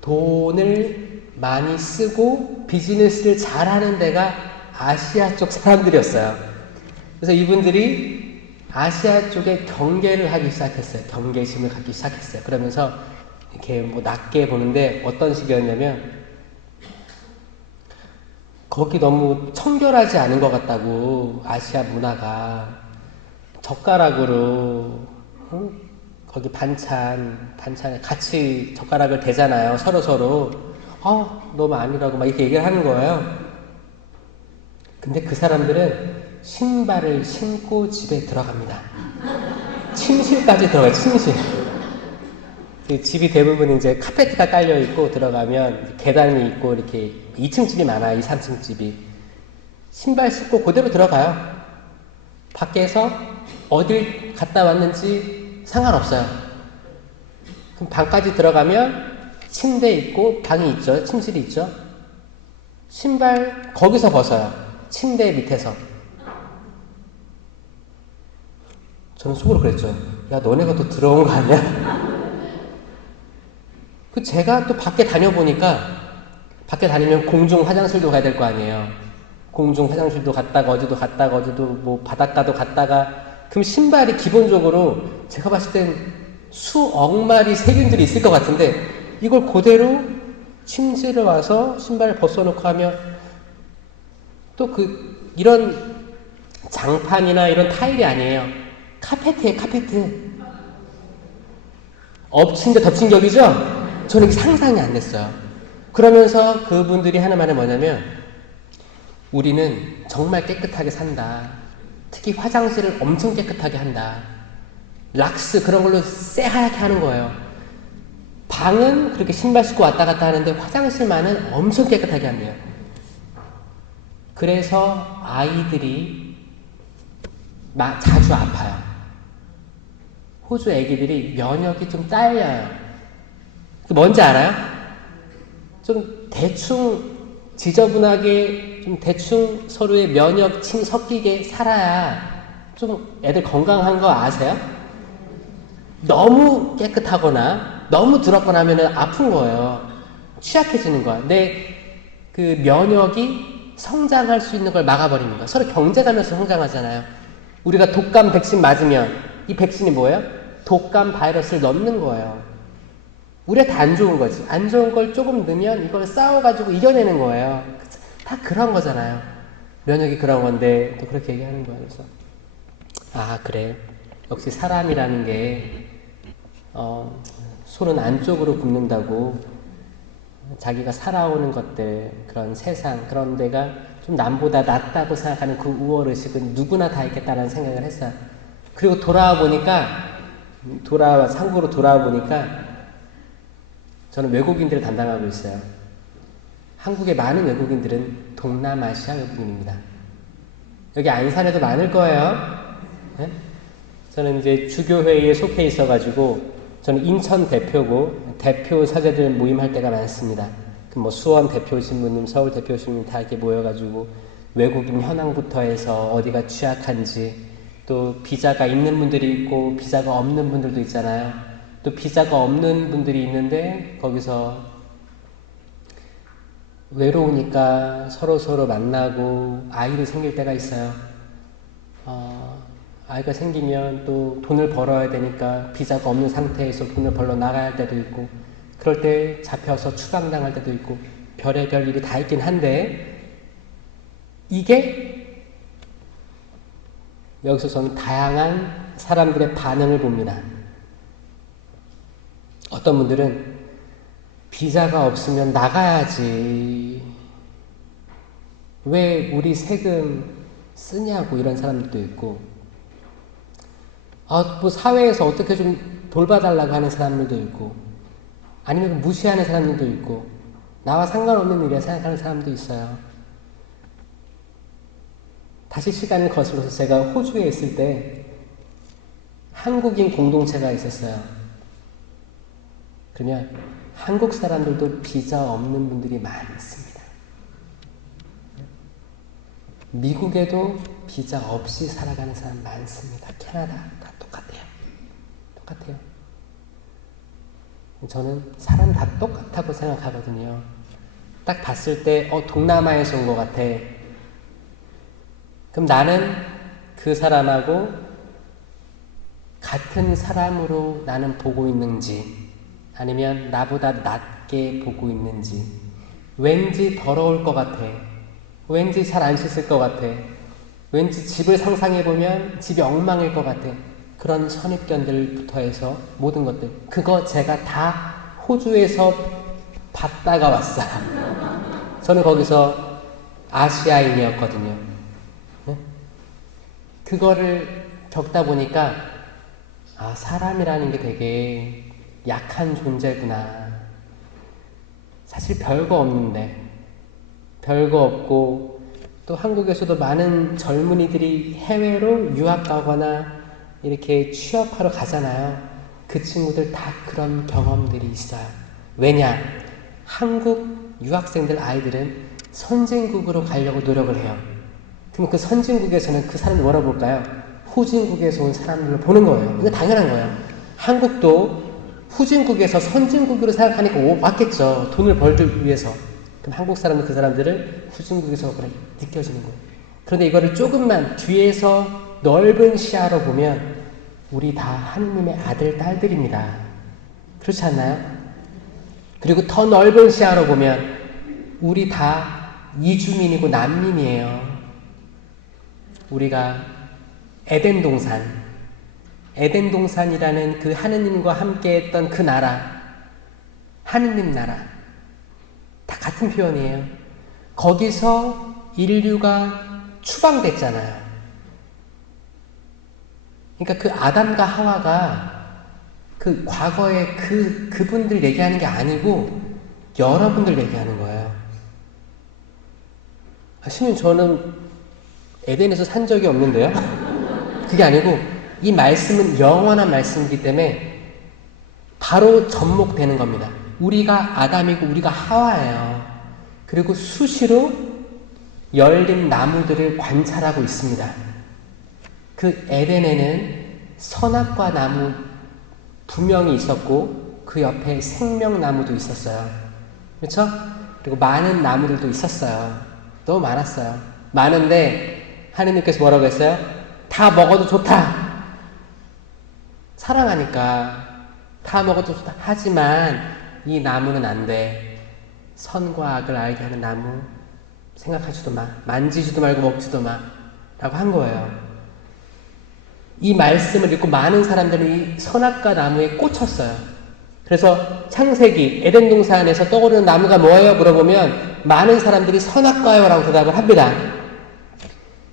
돈을 많이 쓰고 비즈니스를 잘하는 데가 아시아 쪽 사람들이었어요. 그래서 이분들이 아시아 쪽에 경계를 하기 시작했어요. 경계심을 갖기 시작했어요. 그러면서 이렇게 뭐 낮게 보는데 어떤 식이었냐면 거기 너무 청결하지 않은 것 같다고, 아시아 문화가. 젓가락으로 거기 반찬에 같이 젓가락을 대잖아요. 서로. 너무 아니라고 막 이렇게 얘기를 하는 거예요. 근데 그 사람들은 신발을 신고 집에 들어갑니다. 침실까지 들어가요, 침실. 그 집이 대부분 이제 카페트가 깔려있고 들어가면 계단이 있고 이렇게 2층 집이 많아요, 2, 3층 집이. 신발 신고 그대로 들어가요. 밖에서 어딜 갔다 왔는지 상관없어요. 그럼 방까지 들어가면 침대 있고 방이 있죠, 침실이 있죠. 신발 거기서 벗어요, 침대 밑에서. 저는 속으로 그랬죠. 야, 너네가 또 들어온 거 아니야? 제가 또 밖에 다녀보니까, 밖에 다니면 공중 화장실도 가야 될 거 아니에요. 공중 화장실도 갔다가 어디도 뭐 바닷가도 갔다가, 그럼 신발이 기본적으로 제가 봤을 땐 수억 마리 세균들이 있을 것 같은데, 이걸 그대로 침실에 와서 신발을 벗어놓고 하면, 또 이런 장판이나 이런 타일이 아니에요. 카페트예요, 카페트. 엎친 데 덮친 격이죠? 저는 이게 상상이 안 됐어요. 그러면서 그분들이 하는 말은 뭐냐면, 우리는 정말 깨끗하게 산다. 특히 화장실을 엄청 깨끗하게 한다. 락스 그런 걸로 새하얗게 하는 거예요. 방은 그렇게 신발 신고 왔다 갔다 하는데 화장실만은 엄청 깨끗하게 한대요. 그래서 아이들이 자주 아파요. 호주 애기들이 면역이 좀 딸려요. 뭔지 알아요? 좀 대충 지저분하게 좀 대충 서로의 면역층 섞이게 살아야 좀 애들 건강한 거 아세요? 너무 깨끗하거나 너무 더럽거나 하면 아픈 거예요. 취약해지는 거야. 내 그 면역이 성장할 수 있는 걸 막아버리는 거야. 서로 경쟁하면서 성장하잖아요. 우리가 독감 백신 맞으면 이 백신이 뭐예요? 독감 바이러스를 넣는 거예요. 우리가 다 안 좋은 거지. 안 좋은 걸 조금 넣으면 이걸 싸워가지고 이겨내는 거예요. 다 그런 거잖아요. 면역이 그런 건데 또 그렇게 얘기하는 거예요. 그래서 그래. 역시 사람이라는 게 손은 안쪽으로 굽는다고. 자기가 살아오는 것들, 그런 세상, 그런 데가 좀 남보다 낫다고 생각하는 그 우월의식은 누구나 다 있겠다라는 생각을 했어요. 그리고 상고로 돌아와 보니까 저는 외국인들을 담당하고 있어요. 한국의 많은 외국인들은 동남아시아 외국인입니다. 여기 안산에도 많을 거예요. 네? 저는 이제 주교회의에 속해 있어가지고 저는 인천 대표고 대표 사제들 모임할 때가 많습니다. 뭐 수원 대표 신부님, 서울 대표 신부님 다 이렇게 모여가지고 외국인 현황부터 해서 어디가 취약한지, 또 비자가 있는 분들이 있고 비자가 없는 분들도 있잖아요. 또 비자가 없는 분들이 있는데 거기서 외로우니까 서로 만나고 아이도 생길 때가 있어요. 아이가 생기면 또 돈을 벌어야 되니까 비자가 없는 상태에서 돈을 벌러 나가야 할 때도 있고, 그럴 때 잡혀서 추방당할 때도 있고, 별의별 일이 다 있긴 한데, 이게 여기서 저는 다양한 사람들의 반응을 봅니다. 어떤 분들은 비자가 없으면 나가야지, 왜 우리 세금 쓰냐고 이런 사람들도 있고, 뭐 사회에서 어떻게 좀 돌봐달라고 하는 사람들도 있고, 아니면 무시하는 사람들도 있고, 나와 상관없는 일이라 생각하는 사람도 있어요. 다시 시간을 거슬러서 제가 호주에 있을 때 한국인 공동체가 있었어요. 그러면 한국 사람들도 비자 없는 분들이 많이 있습니다. 미국에도 비자 없이 살아가는 사람 많습니다. 캐나다 다 똑같아요. 저는 사람 다 똑같다고 생각하거든요. 딱 봤을 때 동남아에서 온 것 같아. 그럼 나는 그 사람하고 같은 사람으로 나는 보고 있는지, 아니면 나보다 낮게 보고 있는지. 왠지 더러울 것 같아. 왠지 잘 안 씻을 것 같아. 왠지 집을 상상해보면 집이 엉망일 것 같아. 그런 선입견들부터 해서 모든 것들, 그거 제가 다 호주에서 봤다가 왔어요. 저는 거기서 아시아인이었거든요. 네? 그거를 겪다 보니까 사람이라는 게 되게 약한 존재구나. 사실 별거 없는데, 별거 없고, 또 한국에서도 많은 젊은이들이 해외로 유학 가거나 이렇게 취업하러 가잖아요. 그 친구들 다 그런 경험들이 있어요. 왜냐? 한국 유학생들 아이들은 선진국으로 가려고 노력을 해요. 그럼 그 선진국에서는 그 사람을 뭐라 볼까요? 후진국에서 온 사람들로 보는 거예요. 이거 당연한 거예요. 한국도 후진국에서 선진국으로 생각하니까 왔겠죠. 돈을 벌기 위해서. 그럼 한국 사람은 그 사람들을 후진국에서 그래 느껴지는 거예요. 그런데 이거를 조금만 뒤에서 넓은 시야로 보면 우리 다 하느님의 아들, 딸들입니다. 그렇지 않나요? 그리고 더 넓은 시야로 보면 우리 다 이주민이고 난민이에요. 우리가 에덴 동산이라는 그 하느님과 함께 했던 그 나라, 하느님 나라, 다 같은 표현이에요. 거기서 인류가 추방됐잖아요. 그러니까 그 아담과 하와가 그 과거에 그분들 얘기하는 게 아니고 여러분들 얘기하는 거예요. 신님, 저는 에덴에서 산 적이 없는데요? 그게 아니고 이 말씀은 영원한 말씀이기 때문에 바로 접목되는 겁니다. 우리가 아담이고 우리가 하와예요. 그리고 수시로 열린 나무들을 관찰하고 있습니다. 그 에덴에는 선악과 나무 분명히 있었고 그 옆에 생명나무도 있었어요. 그렇죠? 그리고 많은 나무들도 있었어요. 너무 많았어요. 많은데 하느님께서 뭐라고 했어요? 다 먹어도 좋다. 사랑하니까 다 먹어도 좋다. 하지만 이 나무는 안 돼. 선과 악을 알게 하는 나무 생각하지도 마. 만지지도 말고 먹지도 마. 라고 한 거예요. 이 말씀을 읽고 많은 사람들이 이 선악과 나무에 꽂혔어요. 그래서 창세기 에덴 동산에서 떠오르는 나무가 뭐예요? 물어보면 많은 사람들이 선악과요 라고 대답을 합니다.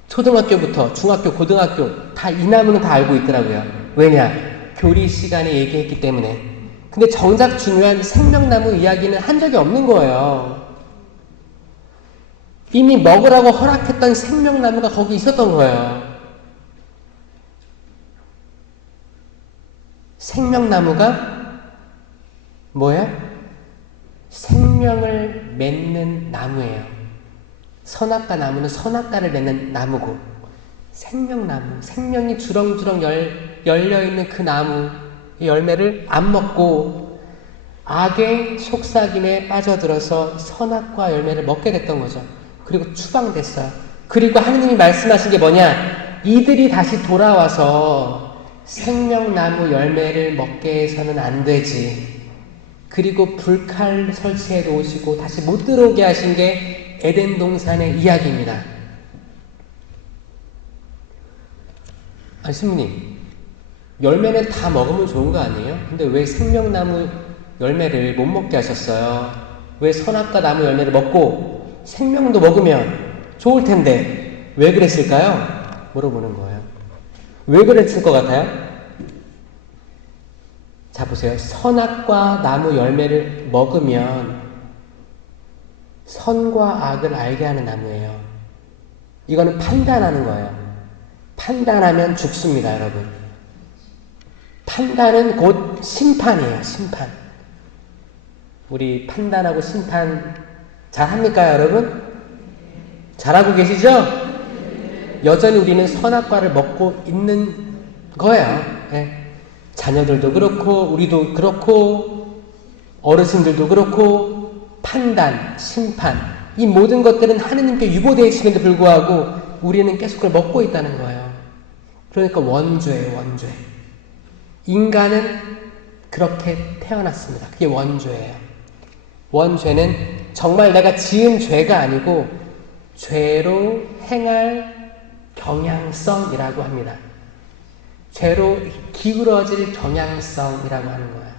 초등학교부터 중학교, 고등학교 다 이 나무는 다 알고 있더라고요. 왜냐? 교리 시간에 얘기했기 때문에. 근데 정작 중요한 생명나무 이야기는 한 적이 없는 거예요. 이미 먹으라고 허락했던 생명나무가 거기 있었던 거예요. 생명나무가 뭐예요? 생명을 맺는 나무예요. 선악과 나무는 선악과를 맺는 나무고, 생명나무, 생명이 주렁주렁 열려있는 그 나무 열매를 안 먹고 악의 속삭임에 빠져들어서 선악과 열매를 먹게 됐던 거죠. 그리고 추방됐어요. 그리고 하느님이 말씀하신 게 뭐냐? 이들이 다시 돌아와서 생명나무 열매를 먹게 해서는 안 되지. 그리고 불칼 설치해 놓으시고 다시 못 들어오게 하신 게 에덴 동산의 이야기입니다. 아니, 신부님, 열매는 다 먹으면 좋은 거 아니에요? 근데 왜 생명나무 열매를 못 먹게 하셨어요? 왜 선악과 나무 열매를 먹고 생명도 먹으면 좋을 텐데 왜 그랬을까요? 물어보는 거예요. 왜 그랬을 것 같아요? 자, 보세요. 선악과 나무 열매를 먹으면 선과 악을 알게 하는 나무예요. 이거는 판단하는 거예요. 판단하면 죽습니다, 여러분. 판단은 곧 심판이에요, 심판. 우리 판단하고 심판 잘합니까, 여러분? 잘하고 계시죠? 여전히 우리는 선악과를 먹고 있는 거예요. 네. 자녀들도 그렇고, 우리도 그렇고, 어르신들도 그렇고, 판단, 심판, 이 모든 것들은 하느님께 유보되어 있음에도 불구하고 우리는 계속 그걸 먹고 있다는 거예요. 그러니까 원죄예요, 원죄. 인간은 그렇게 태어났습니다. 그게 원죄예요. 원죄는 정말 내가 지은 죄가 아니고 죄로 행할 경향성이라고 합니다. 죄로 기울어질 경향성이라고 하는 거예요.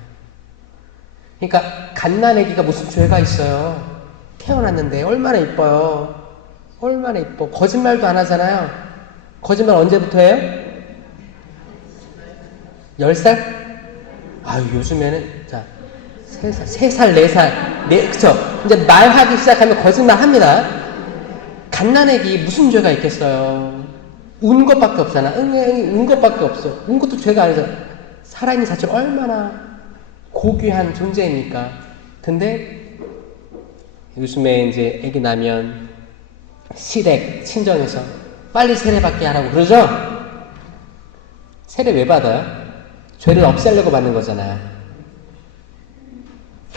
그러니까 갓난아기가 무슨 죄가 있어요. 태어났는데 얼마나 이뻐요. 얼마나 이뻐. 거짓말도 안 하잖아요. 거짓말 언제부터 해요? 10살? 아유, 요즘에는, 자, 3살, 4살, 그쵸? 이제 말하기 시작하면 거짓말 합니다. 갓난아기 무슨 죄가 있겠어요? 운 것밖에 없잖아. 운 것밖에 없어. 운 것도 죄가 아니잖아. 살아있는 자체가 얼마나 고귀한 존재입니까? 근데 요즘에 이제 애기 나면 시댁, 친정에서 빨리 세례받게 하라고 그러죠? 세례 왜 받아요? 죄를 없애려고 받는 거잖아요.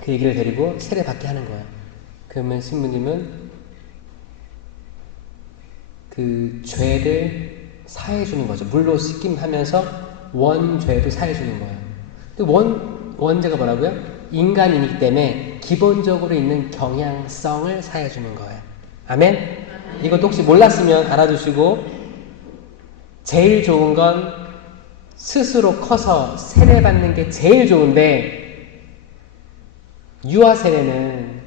그 얘기를 데리고 세례받게 하는 거예요. 그러면 신부님은 그 죄를 사해주는 거죠. 물로 씻김하면서 원죄도 사해주는 거예요. 근데 원죄가 뭐라고요? 인간이기 때문에 기본적으로 있는 경향성을 사해주는 거예요. 아멘? 이것도 혹시 몰랐으면 알아두시고, 제일 좋은 건 스스로 커서 세례받는 게 제일 좋은데, 유아 세례는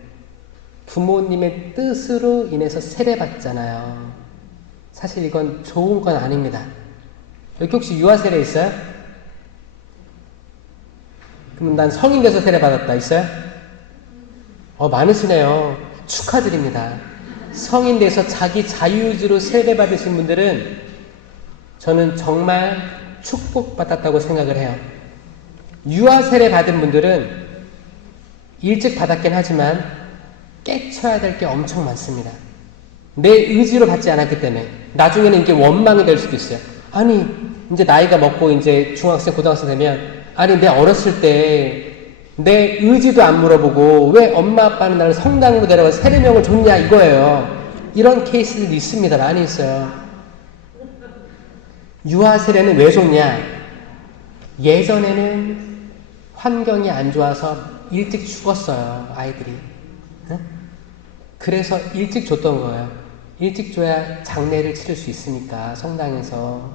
부모님의 뜻으로 인해서 세례받잖아요. 사실 이건 좋은 건 아닙니다. 여기 혹시 유아 세례 있어요? 그럼 난 성인 돼서 세례받았다 있어요? 많으시네요. 축하드립니다. 성인 돼서 자기 자유의지로 세례받으신 분들은 저는 정말 축복받았다고 생각을 해요. 유아 세례 받은 분들은 일찍 받았긴 하지만 깨쳐야 될 게 엄청 많습니다. 내 의지로 받지 않았기 때문에 나중에는 이게 원망이 될 수도 있어요. 아니, 이제 나이가 먹고 이제 중학생, 고등학생 되면, 아니, 내 어렸을 때 내 의지도 안 물어보고 왜 엄마 아빠는 나를 성당으로 데려가서 세례명을 줬냐 이거예요. 이런 케이스들도 있습니다. 많이 있어요. 유아 세례는 왜 줬냐? 예전에는 환경이 안 좋아서 일찍 죽었어요, 아이들이. 응? 그래서 일찍 줬던 거예요. 일찍 줘야 장례를 치를 수 있으니까, 성당에서.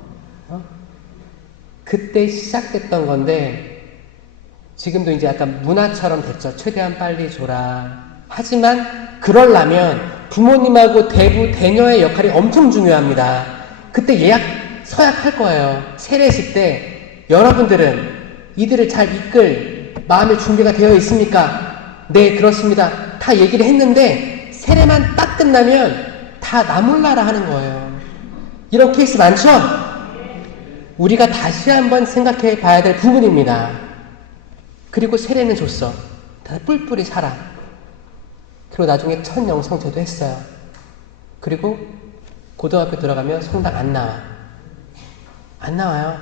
그때 시작됐던 건데, 지금도 이제 약간 문화처럼 됐죠. 최대한 빨리 줘라. 하지만, 그러려면 부모님하고 대부, 대녀의 역할이 엄청 중요합니다. 그때 예약, 서약할 거예요. 세례식 때, 여러분들은 이들을 잘 이끌 마음의 준비가 되어 있습니까? 네, 그렇습니다. 다 얘기를 했는데, 세례만 딱 끝나면 다 나 몰라라 하는 거예요. 이런 케이스 많죠? 우리가 다시 한번 생각해 봐야 될 부분입니다. 그리고 세례는 줬어. 다 뿔뿔이 살아. 그리고 나중에 첫 영성제도 했어요. 그리고 고등학교 들어가면 성당 안 나와. 안 나와요.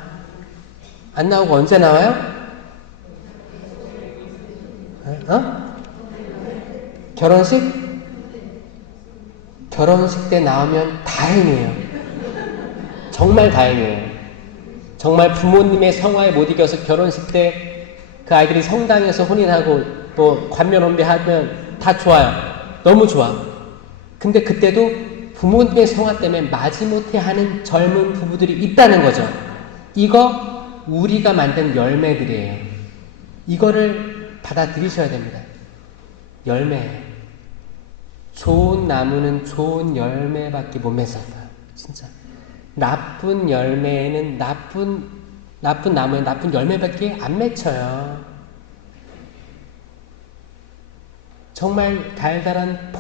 안 나오고 언제 나와요? 결혼식? 결혼식 때 나오면 다행이에요. 정말 다행이에요. 정말 부모님의 성화에 못 이겨서 결혼식 때 그 아이들이 성당에서 혼인하고 또 관면혼배하면 다 좋아요. 너무 좋아. 근데 그때도 부모님의 성화 때문에 마지못해 하는 젊은 부부들이 있다는 거죠. 이거 우리가 만든 열매들이에요. 이거를 받아들이셔야 됩니다. 열매. 좋은 나무는 좋은 열매밖에 못 맺어요. 진짜. 나쁜 열매에는 나쁜 나무에 나쁜 열매밖에 안 맺혀요. 정말 달달한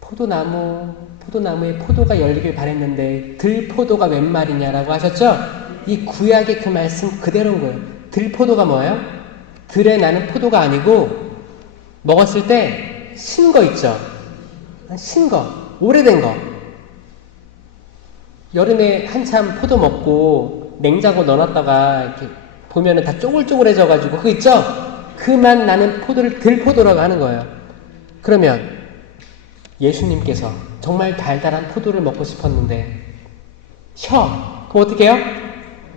포도나무에 포도가 열리길 바랬는데 들포도가 웬 말이냐라고 하셨죠? 이 구약의 그 말씀 그대로인 거예요. 들포도가 뭐예요? 들에 나는 포도가 아니고 먹었을 때 신 거 있죠? 신 거, 오래된 거. 여름에 한참 포도 먹고 냉장고 넣어놨다가 이렇게 보면은 다 쪼글쪼글해져가지고 그거 있죠? 그만 나는 포도를 들포도라고 하는 거예요. 그러면 예수님께서 정말 달달한 포도를 먹고 싶었는데 그럼 어떻게 해요?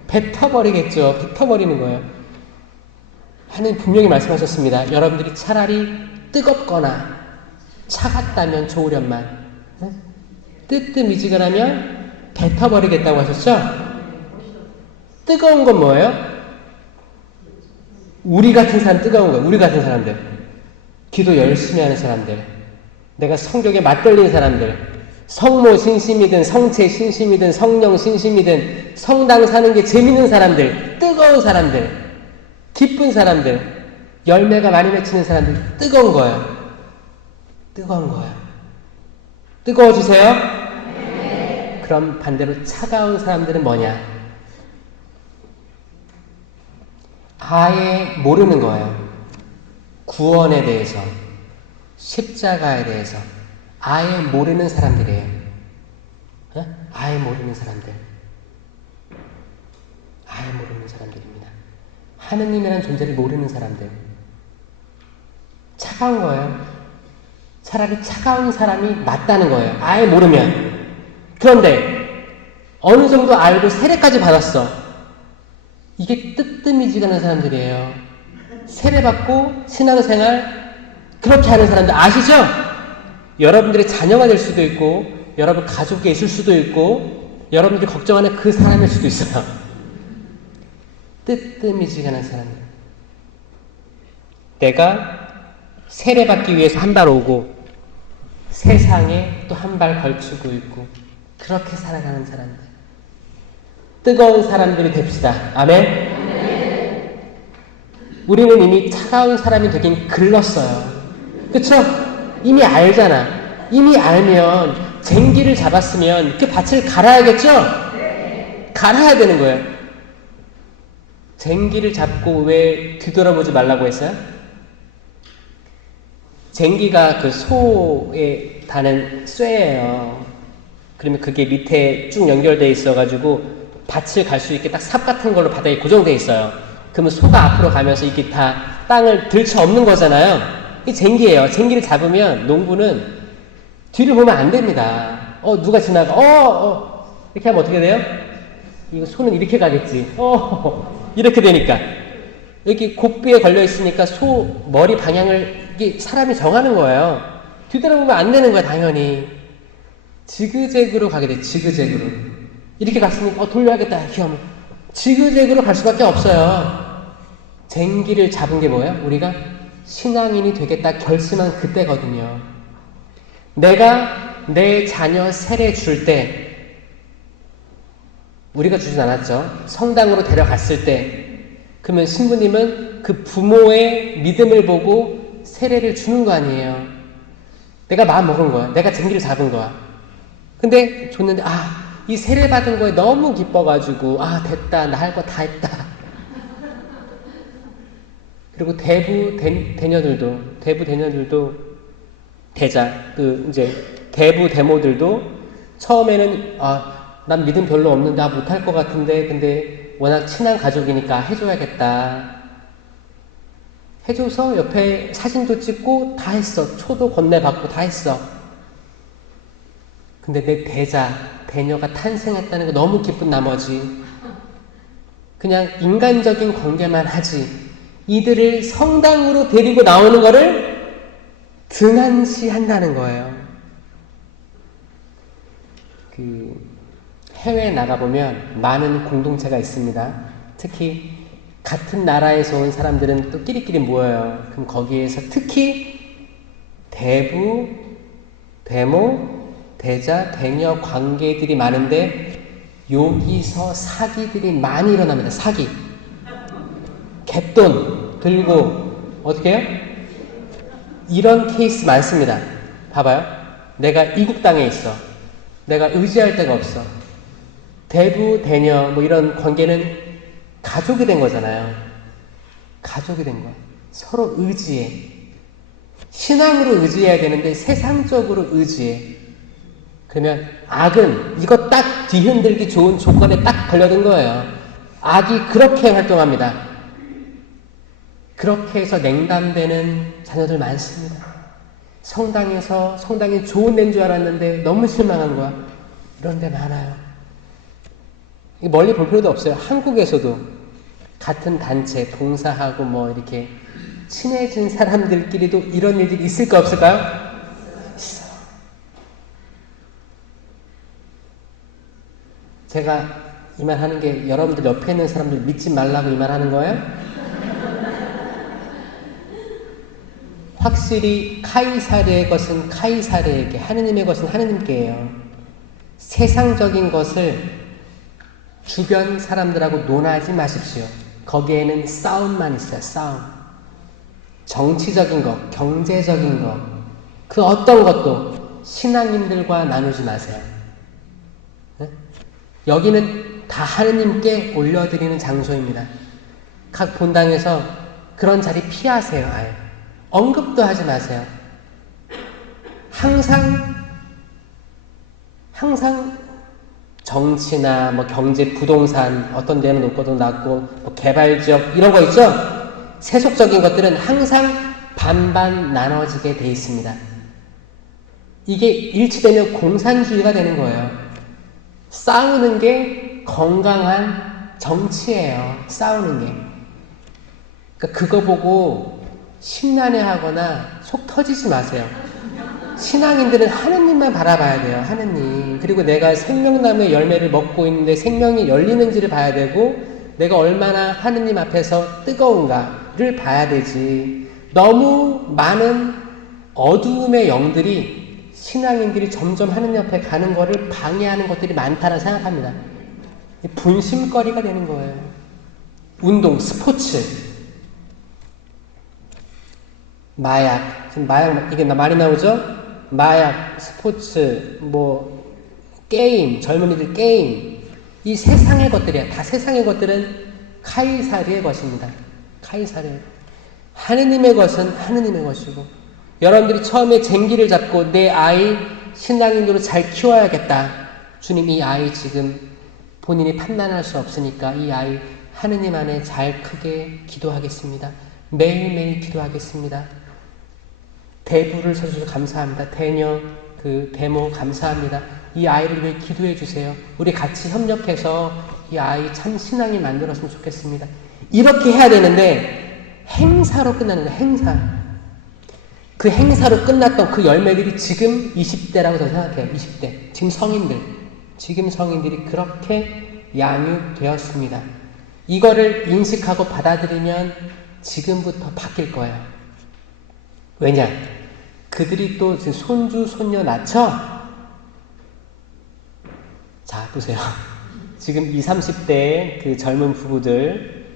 뱉어버리겠죠. 뱉어버리는 거예요. 하나님 분명히 말씀하셨습니다. 여러분들이 차라리 뜨겁거나 차갑다면 좋으련만 뜨뜻미지근하면 뱉어버리겠다고 하셨죠? 뜨거운 건 뭐예요? 우리 같은 사람 뜨거운 거예요. 우리 같은 사람들. 기도 열심히 하는 사람들. 내가 성격에 맞들린 사람들. 성모 신심이든 성체 신심이든 성령 신심이든 성당 사는 게 재밌는 사람들. 뜨거운 사람들. 기쁜 사람들. 열매가 많이 맺히는 사람들. 뜨거운 거예요. 뜨거운 거예요. 뜨거워지세요? 네. 그럼 반대로 차가운 사람들은 뭐냐? 아예 모르는 거예요. 구원에 대해서, 십자가에 대해서 아예 모르는 사람들이에요. 어? 아예 모르는 사람들. 아예 모르는 사람들입니다. 하느님이라는 존재를 모르는 사람들. 차가운 거예요. 차라리 차가운 사람이 낫다는 거예요. 아예 모르면. 그런데 어느 정도 알고 세례까지 받았어. 이게 뜨뜻미지근한 사람들이에요. 세례받고 신앙생활 그렇게 하는 사람들 아시죠? 여러분들의 자녀가 될 수도 있고 여러분 가족에 있을 수도 있고 여러분들이 걱정하는 그 사람일 수도 있어요. 뜨뜻미지근한 사람들. 내가 세례받기 위해서 한 발 오고 세상에 또 한 발 걸치고 있고 그렇게 살아가는 사람들. 뜨거운 사람들이 됩시다. 아멘? 우리는 이미 차가운 사람이 되긴 글렀어요. 그쵸? 이미 알잖아. 이미 알면 쟁기를 잡았으면 그 밭을 갈아야겠죠? 갈아야 되는 거예요. 쟁기를 잡고 왜 뒤돌아보지 말라고 했어요? 쟁기가 그 소에 다는 쇠예요. 그러면 그게 밑에 쭉 연결되어 있어가지고 밭을 갈 수 있게 딱 삽 같은 걸로 바닥에 고정되어 있어요. 그러면 소가 앞으로 가면서 이게 다 땅을 들쳐엎는 거잖아요. 이게 쟁기예요. 쟁기를 잡으면 농부는 뒤를 보면 안 됩니다. 누가 지나가. 이렇게 하면 어떻게 돼요? 이거 소는 이렇게 가겠지. 이렇게 되니까. 여기 곱비에 걸려 있으니까 소 머리 방향을 이게 사람이 정하는 거예요. 뒤돌아보면 안 되는 거야, 당연히. 지그재그로 가게 돼, 지그재그로. 이렇게 갔으니까, 돌려야겠다, 이렇게 하면. 지그재그로 갈 수밖에 없어요. 쟁기를 잡은 게 뭐예요? 우리가 신앙인이 되겠다 결심한 그때거든요. 내가 내 자녀 세례 줄 때, 우리가 주진 않았죠. 성당으로 데려갔을 때, 그러면 신부님은 그 부모의 믿음을 보고 세례를 주는 거 아니에요. 내가 마음 먹은 거야. 내가 쟁기를 잡은 거야. 근데 줬는데 이 세례 받은 거에 너무 기뻐가지고 됐다. 나 할 거 다 했다. 그리고 대부 대녀들도 대자 이제 대부 대모들도 처음에는 난 믿음 별로 없는데 못할 것 같은데 근데 워낙 친한 가족이니까 해줘야겠다. 해줘서 옆에 사진도 찍고 다 했어. 초도 건네받고 다 했어. 근데 내 대녀가 탄생했다는 거 너무 기쁜 나머지 그냥 인간적인 관계만 하지 이들을 성당으로 데리고 나오는 거를 등한시한다는 거예요. 해외에 나가보면 많은 공동체가 있습니다. 특히 같은 나라에서 온 사람들은 또 끼리끼리 모여요. 그럼 거기에서 특히 대부, 대모, 대자, 대녀 관계들이 많은데 여기서 사기들이 많이 일어납니다. 사기. 갯돈 들고 어떻게 해요? 이런 케이스 많습니다. 봐봐요. 내가 이국 땅에 있어. 내가 의지할 데가 없어. 대부, 대녀 이런 관계는 가족이 된 거잖아요. 가족이 된 거야. 서로 의지해. 신앙으로 의지해야 되는데 세상적으로 의지해. 그러면 악은 이거 딱 뒤흔들기 좋은 조건에 딱 걸려든 거예요. 악이 그렇게 활동합니다. 그렇게 해서 냉담되는 자녀들 많습니다. 성당이 좋은 데인 줄 알았는데 너무 실망한 거야. 이런 데 많아요. 멀리 볼 필요도 없어요. 한국에서도 같은 단체, 봉사하고 이렇게 친해진 사람들끼리도 이런 일들이 있을까 없을까요? 있어요. 제가 이 말 하는 게 여러분들 옆에 있는 사람들 믿지 말라고 이 말 하는 거예요? 확실히 카이사르의 것은 카이사르에게, 하느님의 것은 하느님께예요. 세상적인 것을 주변 사람들하고 논하지 마십시오. 거기에는 싸움만 있어요. 싸움. 정치적인 것, 경제적인 것, 그 어떤 것도 신앙인들과 나누지 마세요. 네? 여기는 다 하느님께 올려드리는 장소입니다. 각 본당에서 그런 자리 피하세요. 아예 언급도 하지 마세요. 항상 정치나 뭐 경제, 부동산, 어떤 데는 높고도 낮고, 뭐 개발지역 이런 거 있죠? 세속적인 것들은 항상 반반 나눠지게 돼 있습니다. 이게 일치되면 공산주의가 되는 거예요. 싸우는 게 건강한 정치예요. 싸우는 게. 그러니까 그거 보고 심란해하거나 속 터지지 마세요. 신앙인들은 하느님만 바라봐야 돼요. 하느님. 그리고 내가 생명나무의 열매를 먹고 있는데 생명이 열리는지를 봐야 되고, 내가 얼마나 하느님 앞에서 뜨거운가를 봐야 되지. 너무 많은 어두움의 영들이 신앙인들이 점점 하느님 앞에 가는 것을 방해하는 것들이 많다고 생각합니다. 분심거리가 되는 거예요. 운동, 스포츠, 마약, 지금 마약 이게 많이 나오죠? 마약, 스포츠, 뭐 게임, 젊은이들 게임, 이 세상의 것들이야. 다 세상의 것들은 카이사르의 것입니다. 카이사르. 하느님의 것은 하느님의 것이고, 여러분들이 처음에 쟁기를 잡고 내 아이 신앙인으로 잘 키워야겠다. 주님, 이 아이 지금 본인이 판단할 수 없으니까 이 아이 하느님 안에 잘 크게 기도하겠습니다. 매일매일 기도하겠습니다. 대부를 서주셔서 감사합니다. 대녀, 대모 감사합니다. 이 아이를 위해 기도해 주세요. 우리 같이 협력해서 이 아이 참 신앙이 만들었으면 좋겠습니다. 이렇게 해야 되는데 행사로 끝나는 거예요. 행사. 그 행사로 끝났던 그 열매들이 지금 20대라고 저는 생각해요. 20대. 지금 성인들이 그렇게 양육되었습니다. 이거를 인식하고 받아들이면 지금부터 바뀔 거예요. 왜냐? 그들이 또 지금 손주, 손녀 낳죠? 자, 보세요. 지금 20, 30대의 그 젊은 부부들,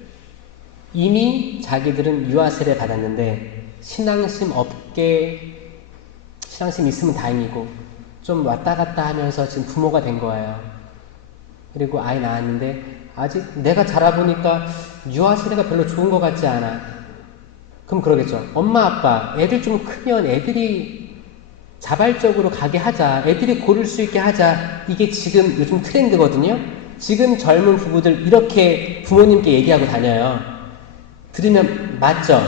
이미 자기들은 유아세례 받았는데, 신앙심 있으면 다행이고, 좀 왔다 갔다 하면서 지금 부모가 된 거예요. 그리고 아이 낳았는데, 아직 내가 자라보니까 유아세례가 별로 좋은 것 같지 않아. 그럼 그러겠죠. 엄마, 아빠, 애들 좀 크면 애들이 자발적으로 가게 하자. 애들이 고를 수 있게 하자. 이게 지금 요즘 트렌드거든요. 지금 젊은 부부들 이렇게 부모님께 얘기하고 다녀요. 들으면 맞죠?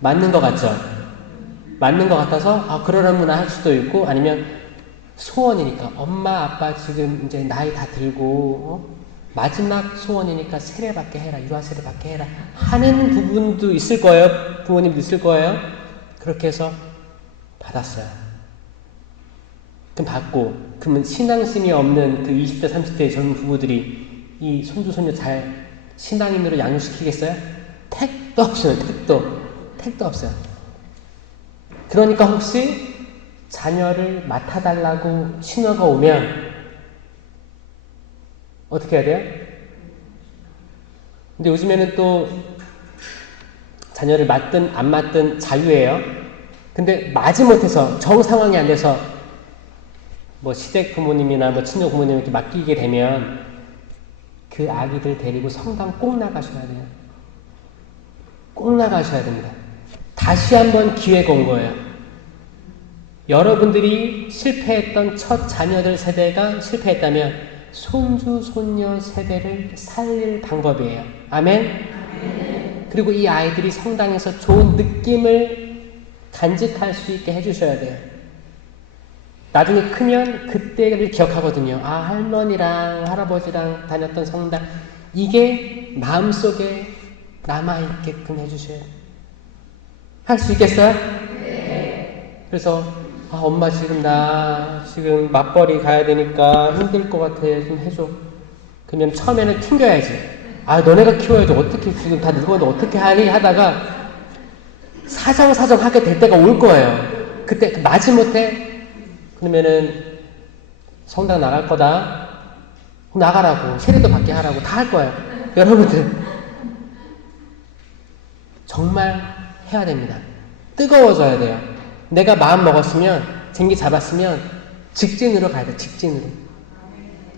맞는 것 같죠? 맞는 것 같아서 그러려구나 할 수도 있고, 아니면 소원이니까 엄마, 아빠 지금 이제 나이 다 들고 마지막 소원이니까 세례 받게 해라, 유아세례 받게 해라 하는 부분도 있을 거예요. 부모님도 있을 거예요. 그렇게 해서 받았어요. 그럼 받고, 그러면 신앙심이 없는 그 20대, 30대의 젊은 부부들이 이 손주, 손녀 잘 신앙인으로 양육시키겠어요? 택도 없어요. 택도 없어요. 그러니까 혹시 자녀를 맡아달라고 신호가 오면 어떻게 해야 돼요? 근데 요즘에는 또 자녀를 맡든 안 맡든 자유예요. 근데 마지못해서 정상황이 안 돼서 뭐 시댁 부모님이나 뭐 친정 부모님에게 맡기게 되면 그 아기들 데리고 성당 꼭 나가셔야 돼요. 꼭 나가셔야 됩니다. 다시 한번 기회가 온 거예요. 여러분들이 실패했던 첫 자녀들 세대가 실패했다면 손주, 손녀 세대를 살릴 방법이에요. 아멘? 그리고 이 아이들이 성당에서 좋은 느낌을 간직할 수 있게 해주셔야 돼요. 나중에 크면 그때를 기억하거든요. 할머니랑 할아버지랑 다녔던 성당. 이게 마음속에 남아있게끔 해주셔야 돼요. 할 수 있겠어요? 네. 그래서 엄마 지금 나 지금 맞벌이 가야 되니까 힘들 것 같아. 좀 해줘. 그러면 처음에는 튕겨야지. 아, 너네가 키워야지. 어떻게 지금 다 늙었는데 어떻게 하니? 하다가 사정사정 하게 될 때가 올 거예요. 그때 마지못해 그러면은 성당 나갈 거다. 나가라고. 세례도 받게 하라고. 다 할 거예요. 여러분들 정말 해야 됩니다. 뜨거워져야 돼요. 내가 마음 먹었으면, 쟁기 잡았으면 직진으로 가야 돼요. 직진으로.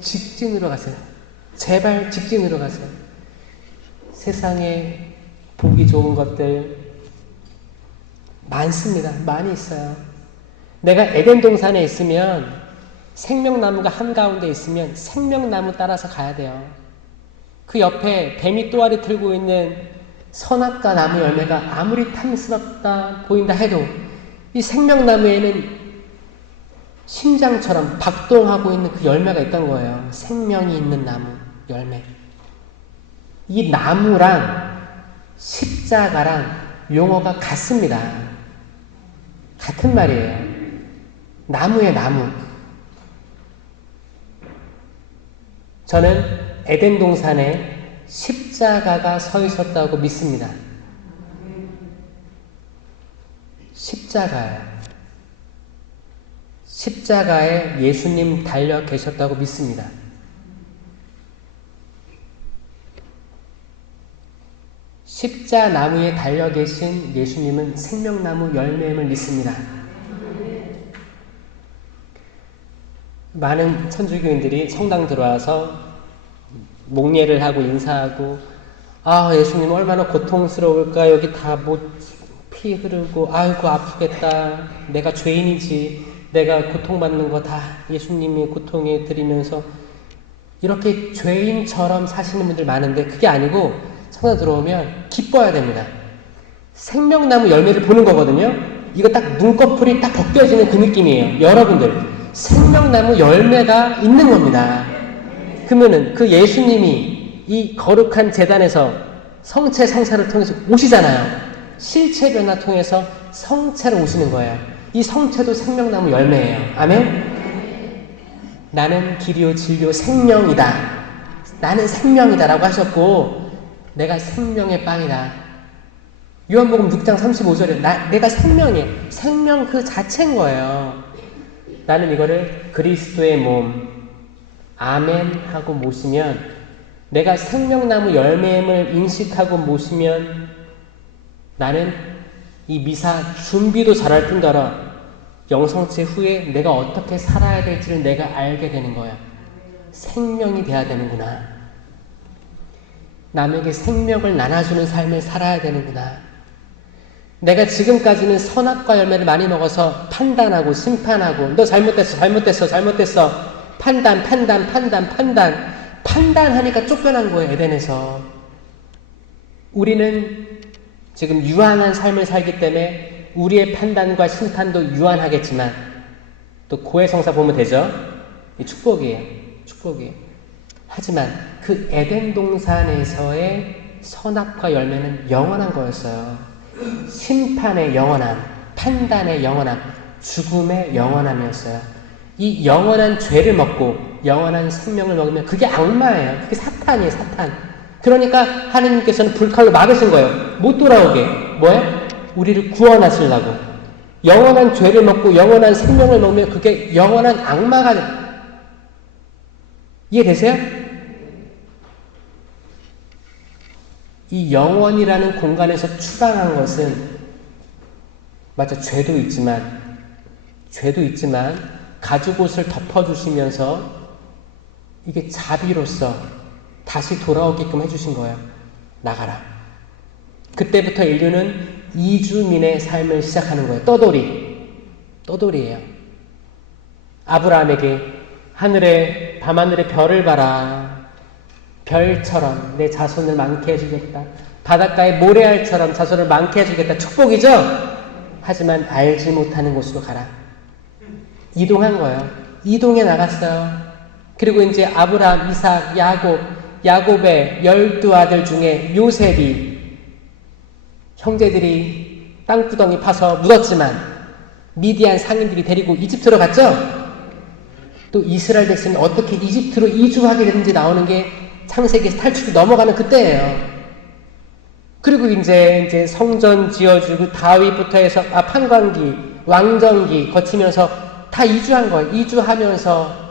직진으로 가세요. 제발 직진으로 가세요. 세상에 보기 좋은 것들 많습니다. 많이 있어요. 내가 에덴 동산에 있으면, 생명나무가 한가운데 있으면 생명나무 따라서 가야 돼요. 그 옆에 뱀이 또아리 틀고 있는 선악과 나무 열매가 아무리 탐스럽다 보인다 해도 이 생명나무에는 심장처럼 박동하고 있는 그 열매가 있던 거예요. 생명이 있는 나무 열매. 이 나무랑 십자가랑 용어가 같습니다. 같은 말이에요. 나무의 나무. 저는 에덴 동산에 십자가가 서 있었다고 믿습니다. 십자가요. 십자가에 예수님 달려 계셨다고 믿습니다. 십자나무에 달려 계신 예수님은 생명나무 열매임을 믿습니다. 많은 천주교인들이 성당 들어와서 목례를 하고 인사하고, 아, 예수님 얼마나 고통스러울까. 여기 다 피 흐르고, 아이고 아프겠다. 내가 죄인이지. 내가 고통받는 거 다 예수님이 고통해 드리면서 이렇게 죄인처럼 사시는 분들 많은데, 그게 아니고 성당 들어오면 기뻐야 됩니다. 생명나무 열매를 보는 거거든요. 이거 딱 눈꺼풀이 딱 벗겨지는 그 느낌이에요. 여러분들, 생명나무 열매가 있는 겁니다. 그러면은 그 예수님이 이 거룩한 제단에서 성체 성사를 통해서 오시잖아요. 실체 변화 통해서 성체로 오시는 거예요. 이 성체도 생명나무 열매예요. 아멘? 나는 길이요 진리요 생명이다. 나는 생명이다 라고 하셨고, 내가 생명의 빵이다. 요한복음 6장 35절에 내가 생명이에요. 생명 그 자체인 거예요. 나는 이거를 그리스도의 몸, 아멘 하고 모시면, 내가 생명나무 열매임을 인식하고 모시면, 나는 이 미사 준비도 잘할 뿐더러 영성체 후에 내가 어떻게 살아야 될지를 내가 알게 되는 거야. 생명이 돼야 되는구나. 남에게 생명을 나눠주는 삶을 살아야 되는구나. 내가 지금까지는 선악과 열매를 많이 먹어서 판단하고 심판하고, 너 잘못됐어. 판단하니까 쫓겨난 거예요, 에덴에서. 우리는 지금 유한한 삶을 살기 때문에 우리의 판단과 심판도 유한하겠지만, 또 고해성사 보면 되죠? 이 축복이에요. 하지만 그 에덴 동산에서의 선악과 열매는 영원한 거였어요. 심판의 영원함, 판단의 영원함, 죽음의 영원함이었어요. 이 영원한 죄를 먹고 영원한 생명을 먹으면 그게 악마예요. 그게 사탄이에요, 사탄. 그러니까 하느님께서는 불칼로 막으신 거예요. 못 돌아오게. 뭐예요? 우리를 구원하시려고. 영원한 죄를 먹고 영원한 생명을 먹으면 그게 영원한 악마가 돼요. 이해되세요? 이 영원이라는 공간에서 추방한 것은, 맞아, 죄도 있지만 가죽옷을 덮어주시면서 이게 자비로서 다시 돌아오게끔 해주신 거예요. 나가라. 그때부터 인류는 이주민의 삶을 시작하는 거예요. 떠돌이에요. 아브라함에게 밤하늘의 별을 봐라. 별처럼 내 자손을 많게 해주겠다. 바닷가의 모래알처럼 자손을 많게 해주겠다. 축복이죠? 하지만 알지 못하는 곳으로 가라. 이동한 거예요. 이동해 나갔어요. 그리고 이제 아브라함, 이삭, 야곱의 12아들 중에 요셉이, 형제들이 땅구덩이 파서 묻었지만 미디안 상인들이 데리고 이집트로 갔죠? 또 이스라엘 백성이 어떻게 이집트로 이주하게 됐는지 나오는 게 창세기에서 탈출이 넘어가는 그때예요. 그리고 이제 성전 지어주고 다윗부터 해서 판관기, 왕정기 거치면서 다 이주한 거예요. 이주하면서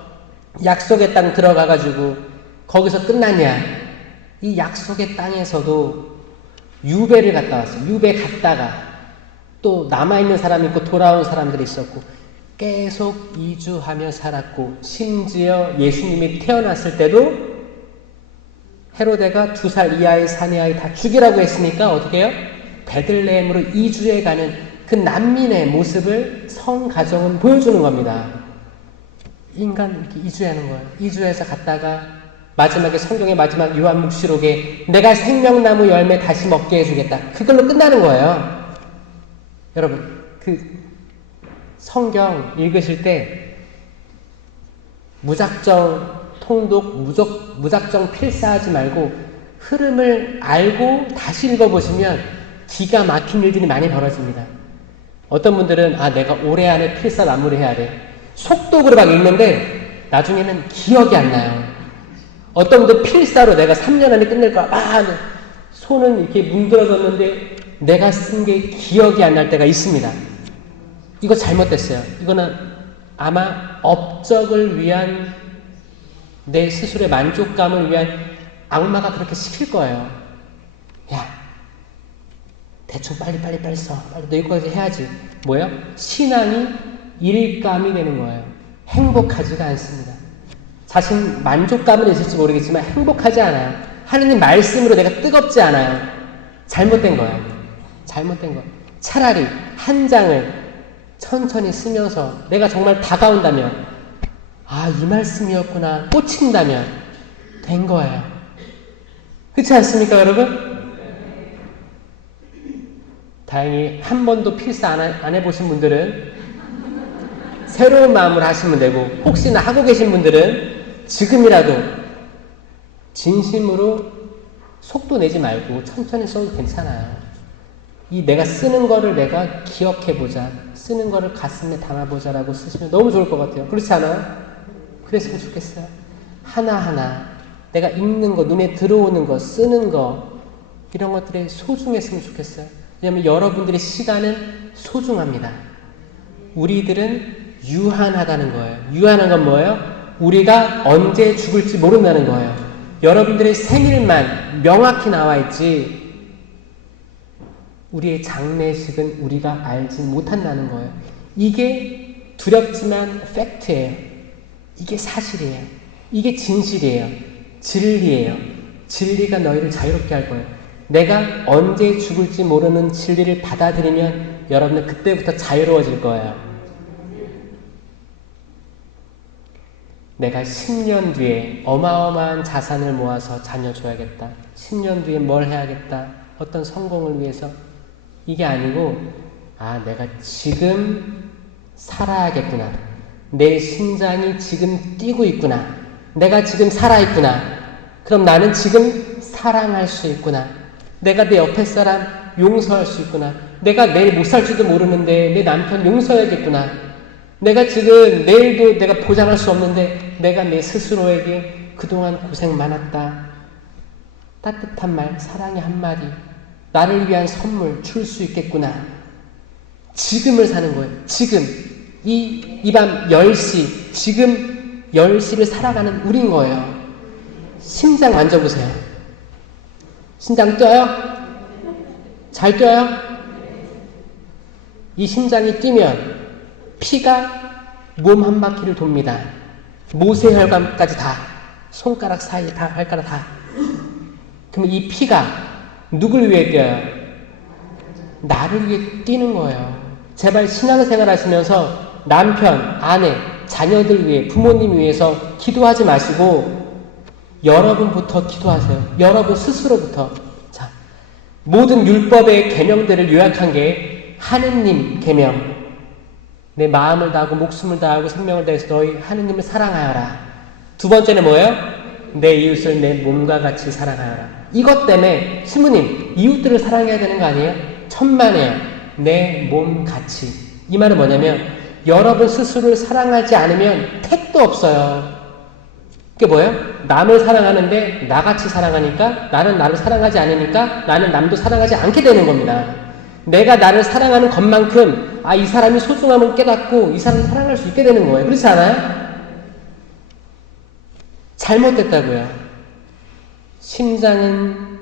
약속의 땅 들어가가지고 거기서 끝났냐? 이 약속의 땅에서도 유배를 갔다 왔어요. 유배 갔다가 또 남아있는 사람이 있고 돌아온 사람들이 있었고 계속 이주하며 살았고 심지어 예수님이 태어났을 때도 헤로데가 2살 이하의 사내아이 다 죽이라고 했으니까 어떻게 해요? 베들레헴으로 이주해 가는 그 난민의 모습을 성가정은 보여주는 겁니다. 인간 이렇게 이주하는 거예요. 이주해서 갔다가 마지막에 성경의 마지막 요한묵시록에 내가 생명나무 열매 다시 먹게 해주겠다. 그걸로 끝나는 거예요. 여러분 그 성경 읽으실 때 무작정 통독, 무작정 필사하지 말고 흐름을 알고 다시 읽어보시면 기가 막힌 일들이 많이 벌어집니다. 어떤 분들은 내가 올해 안에 필사 마무리해야 돼. 속독으로 막 읽는데 나중에는 기억이 안 나요. 어떤 분들 필사로 내가 3년 안에 끝낼 거야. 손은 이렇게 문드러졌는데 내가 쓴 게 기억이 안 날 때가 있습니다. 이거 잘못됐어요. 이거는 아마 업적을 위한 내 스스로의 만족감을 위한 악마가 그렇게 시킬 거예요. 야, 대충 빨리 써. 빨리 너 이거까지 해야지. 뭐예요? 신앙이 일감이 되는 거예요. 행복하지가 않습니다. 자신 만족감은 있을지 모르겠지만 행복하지 않아요. 하느님 말씀으로 내가 뜨겁지 않아요. 잘못된 거예요. 잘못된 거예요. 차라리 한 장을 천천히 쓰면서 내가 정말 다가온다면 이 말씀이었구나 꽂힌다면 된 거예요. 그렇지 않습니까 여러분? 다행히 한 번도 필사 안 해보신 분들은 새로운 마음으로 하시면 되고 혹시나 하고 계신 분들은 지금이라도 진심으로 속도 내지 말고 천천히 써도 괜찮아요. 이 내가 쓰는 거를 내가 기억해보자, 쓰는 거를 가슴에 담아보자라고 쓰시면 너무 좋을 것 같아요. 그렇지 않아요? 그랬으면 좋겠어요. 하나하나 내가 읽는 거, 눈에 들어오는 거, 쓰는 거 이런 것들이 소중했으면 좋겠어요. 왜냐하면 여러분들의 시간은 소중합니다. 우리들은 유한하다는 거예요. 유한한 건 뭐예요? 우리가 언제 죽을지 모른다는 거예요. 여러분들의 생일만 명확히 나와 있지 우리의 장례식은 우리가 알지 못한다는 거예요. 이게 두렵지만 팩트예요. 이게 사실이에요. 이게 진실이에요. 진리예요. 진리가 너희를 자유롭게 할 거예요. 내가 언제 죽을지 모르는 진리를 받아들이면 여러분은 그때부터 자유로워질 거예요. 내가 10년 뒤에 어마어마한 자산을 모아서 자녀 줘야겠다. 10년 뒤에 뭘 해야겠다. 어떤 성공을 위해서. 이게 아니고 내가 지금 살아야겠구나. 내 심장이 지금 뛰고 있구나. 내가 지금 살아있구나. 그럼 나는 지금 사랑할 수 있구나. 내가 내 옆에 사람 용서할 수 있구나. 내가 내일 못 살지도 모르는데 내 남편 용서해야겠구나. 내가 지금 내일도 내가 보장할 수 없는데 내가 내 스스로에게 그동안 고생 많았다. 따뜻한 말, 사랑의 한마디, 나를 위한 선물 줄 수 있겠구나. 지금을 사는 거예요. 지금. 이 밤 10시, 지금 10시를 살아가는 우린 거예요. 심장 만져보세요. 심장 뛰어요? 잘 뛰어요? 이 심장이 뛰면 피가 몸 한 바퀴를 돕니다. 모세혈관까지 다, 손가락 사이 다, 발가락 다. 그럼 이 피가 누굴 위해 뛰어요? 나를 위해 뛰는 거예요. 제발 신앙생활 하시면서 남편, 아내, 자녀들 위해, 부모님 위해서 기도하지 마시고 여러분부터 기도하세요. 여러분 스스로부터. 자, 모든 율법의 계명들을 요약한 게 하느님 계명. 내 마음을 다하고 목숨을 다하고 생명을 다해서 너희 하느님을 사랑하여라. 두 번째는 뭐예요? 내 이웃을 내 몸과 같이 사랑하여라. 이것 때문에 신부님 이웃들을 사랑해야 되는 거 아니에요? 천만에요. 내 몸 같이. 이 말은 뭐냐면 여러분 스스로를 사랑하지 않으면 택도 없어요. 그게 뭐예요? 남을 사랑하는데 나같이 사랑하니까 나는 나를 사랑하지 않으니까 나는 남도 사랑하지 않게 되는 겁니다. 내가 나를 사랑하는 것만큼 이 사람이 소중함을 깨닫고 이 사람을 사랑할 수 있게 되는 거예요. 그렇지 않아요? 잘못됐다고요. 심장은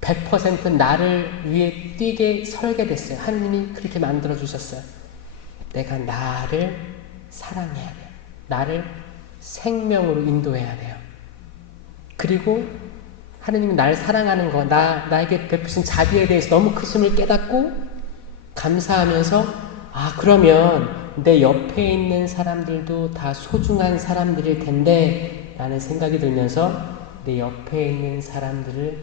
100% 나를 위해 뛰게 설계됐어요. 하느님이 그렇게 만들어 주셨어요. 내가 나를 사랑해야 돼요. 나를 생명으로 인도해야 돼요. 그리고 하느님이 나를 사랑하는 거, 나에게 베푸신 자비에 대해서 너무 크심을 깨닫고 감사하면서 그러면 내 옆에 있는 사람들도 다 소중한 사람들일 텐데 라는 생각이 들면서 내 옆에 있는 사람들을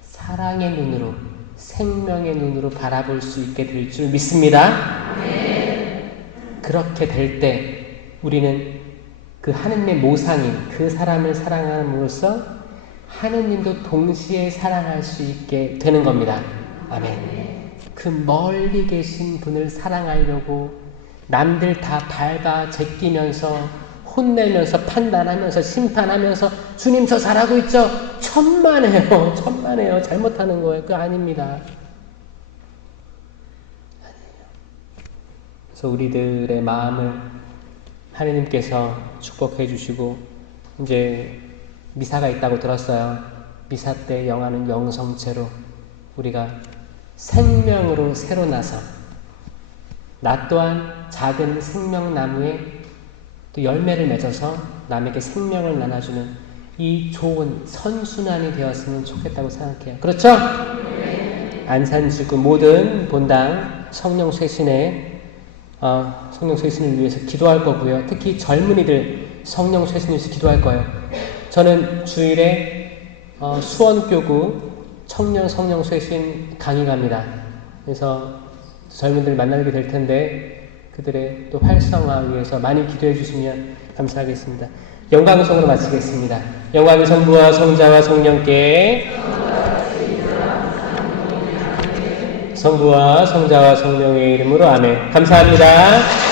사랑의 눈으로, 생명의 눈으로 바라볼 수 있게 될 줄 믿습니다. 그렇게 될 때 우리는 그 하느님의 모상인 그 사람을 사랑함으로써 하느님도 동시에 사랑할 수 있게 되는 겁니다. 아멘. 그 멀리 계신 분을 사랑하려고 남들 다 밟아 제끼면서 혼내면서 판단하면서 심판하면서 주님 저 잘하고 있죠? 천만에요. 천만에요. 잘못하는 거예요. 그거 아닙니다. 아니에요. 그래서 우리들의 마음을 하느님께서 축복해 주시고 이제 미사가 있다고 들었어요. 미사 때 영하는 영성체로 우리가 생명으로 새로 나서 나 또한 작은 생명나무에 또 열매를 맺어서 남에게 생명을 나눠주는 이 좋은 선순환이 되었으면 좋겠다고 생각해요. 그렇죠? 안산지구 모든 본당 성령 쇄신을 위해서 기도할 거고요. 특히 젊은이들 성령 쇄신을 위해서 기도할 거예요. 저는 주일에 수원교구 청년 성령 쇄신 강의 갑니다. 그래서 젊은이들 만나게 될 텐데 그들의 또 활성화 위해서 많이 기도해 주시면 감사하겠습니다. 영광성으로 마치겠습니다. 영광이 성부와 성자와 성령께 성부와 성자와 성령의 이름으로 아멘. 감사합니다.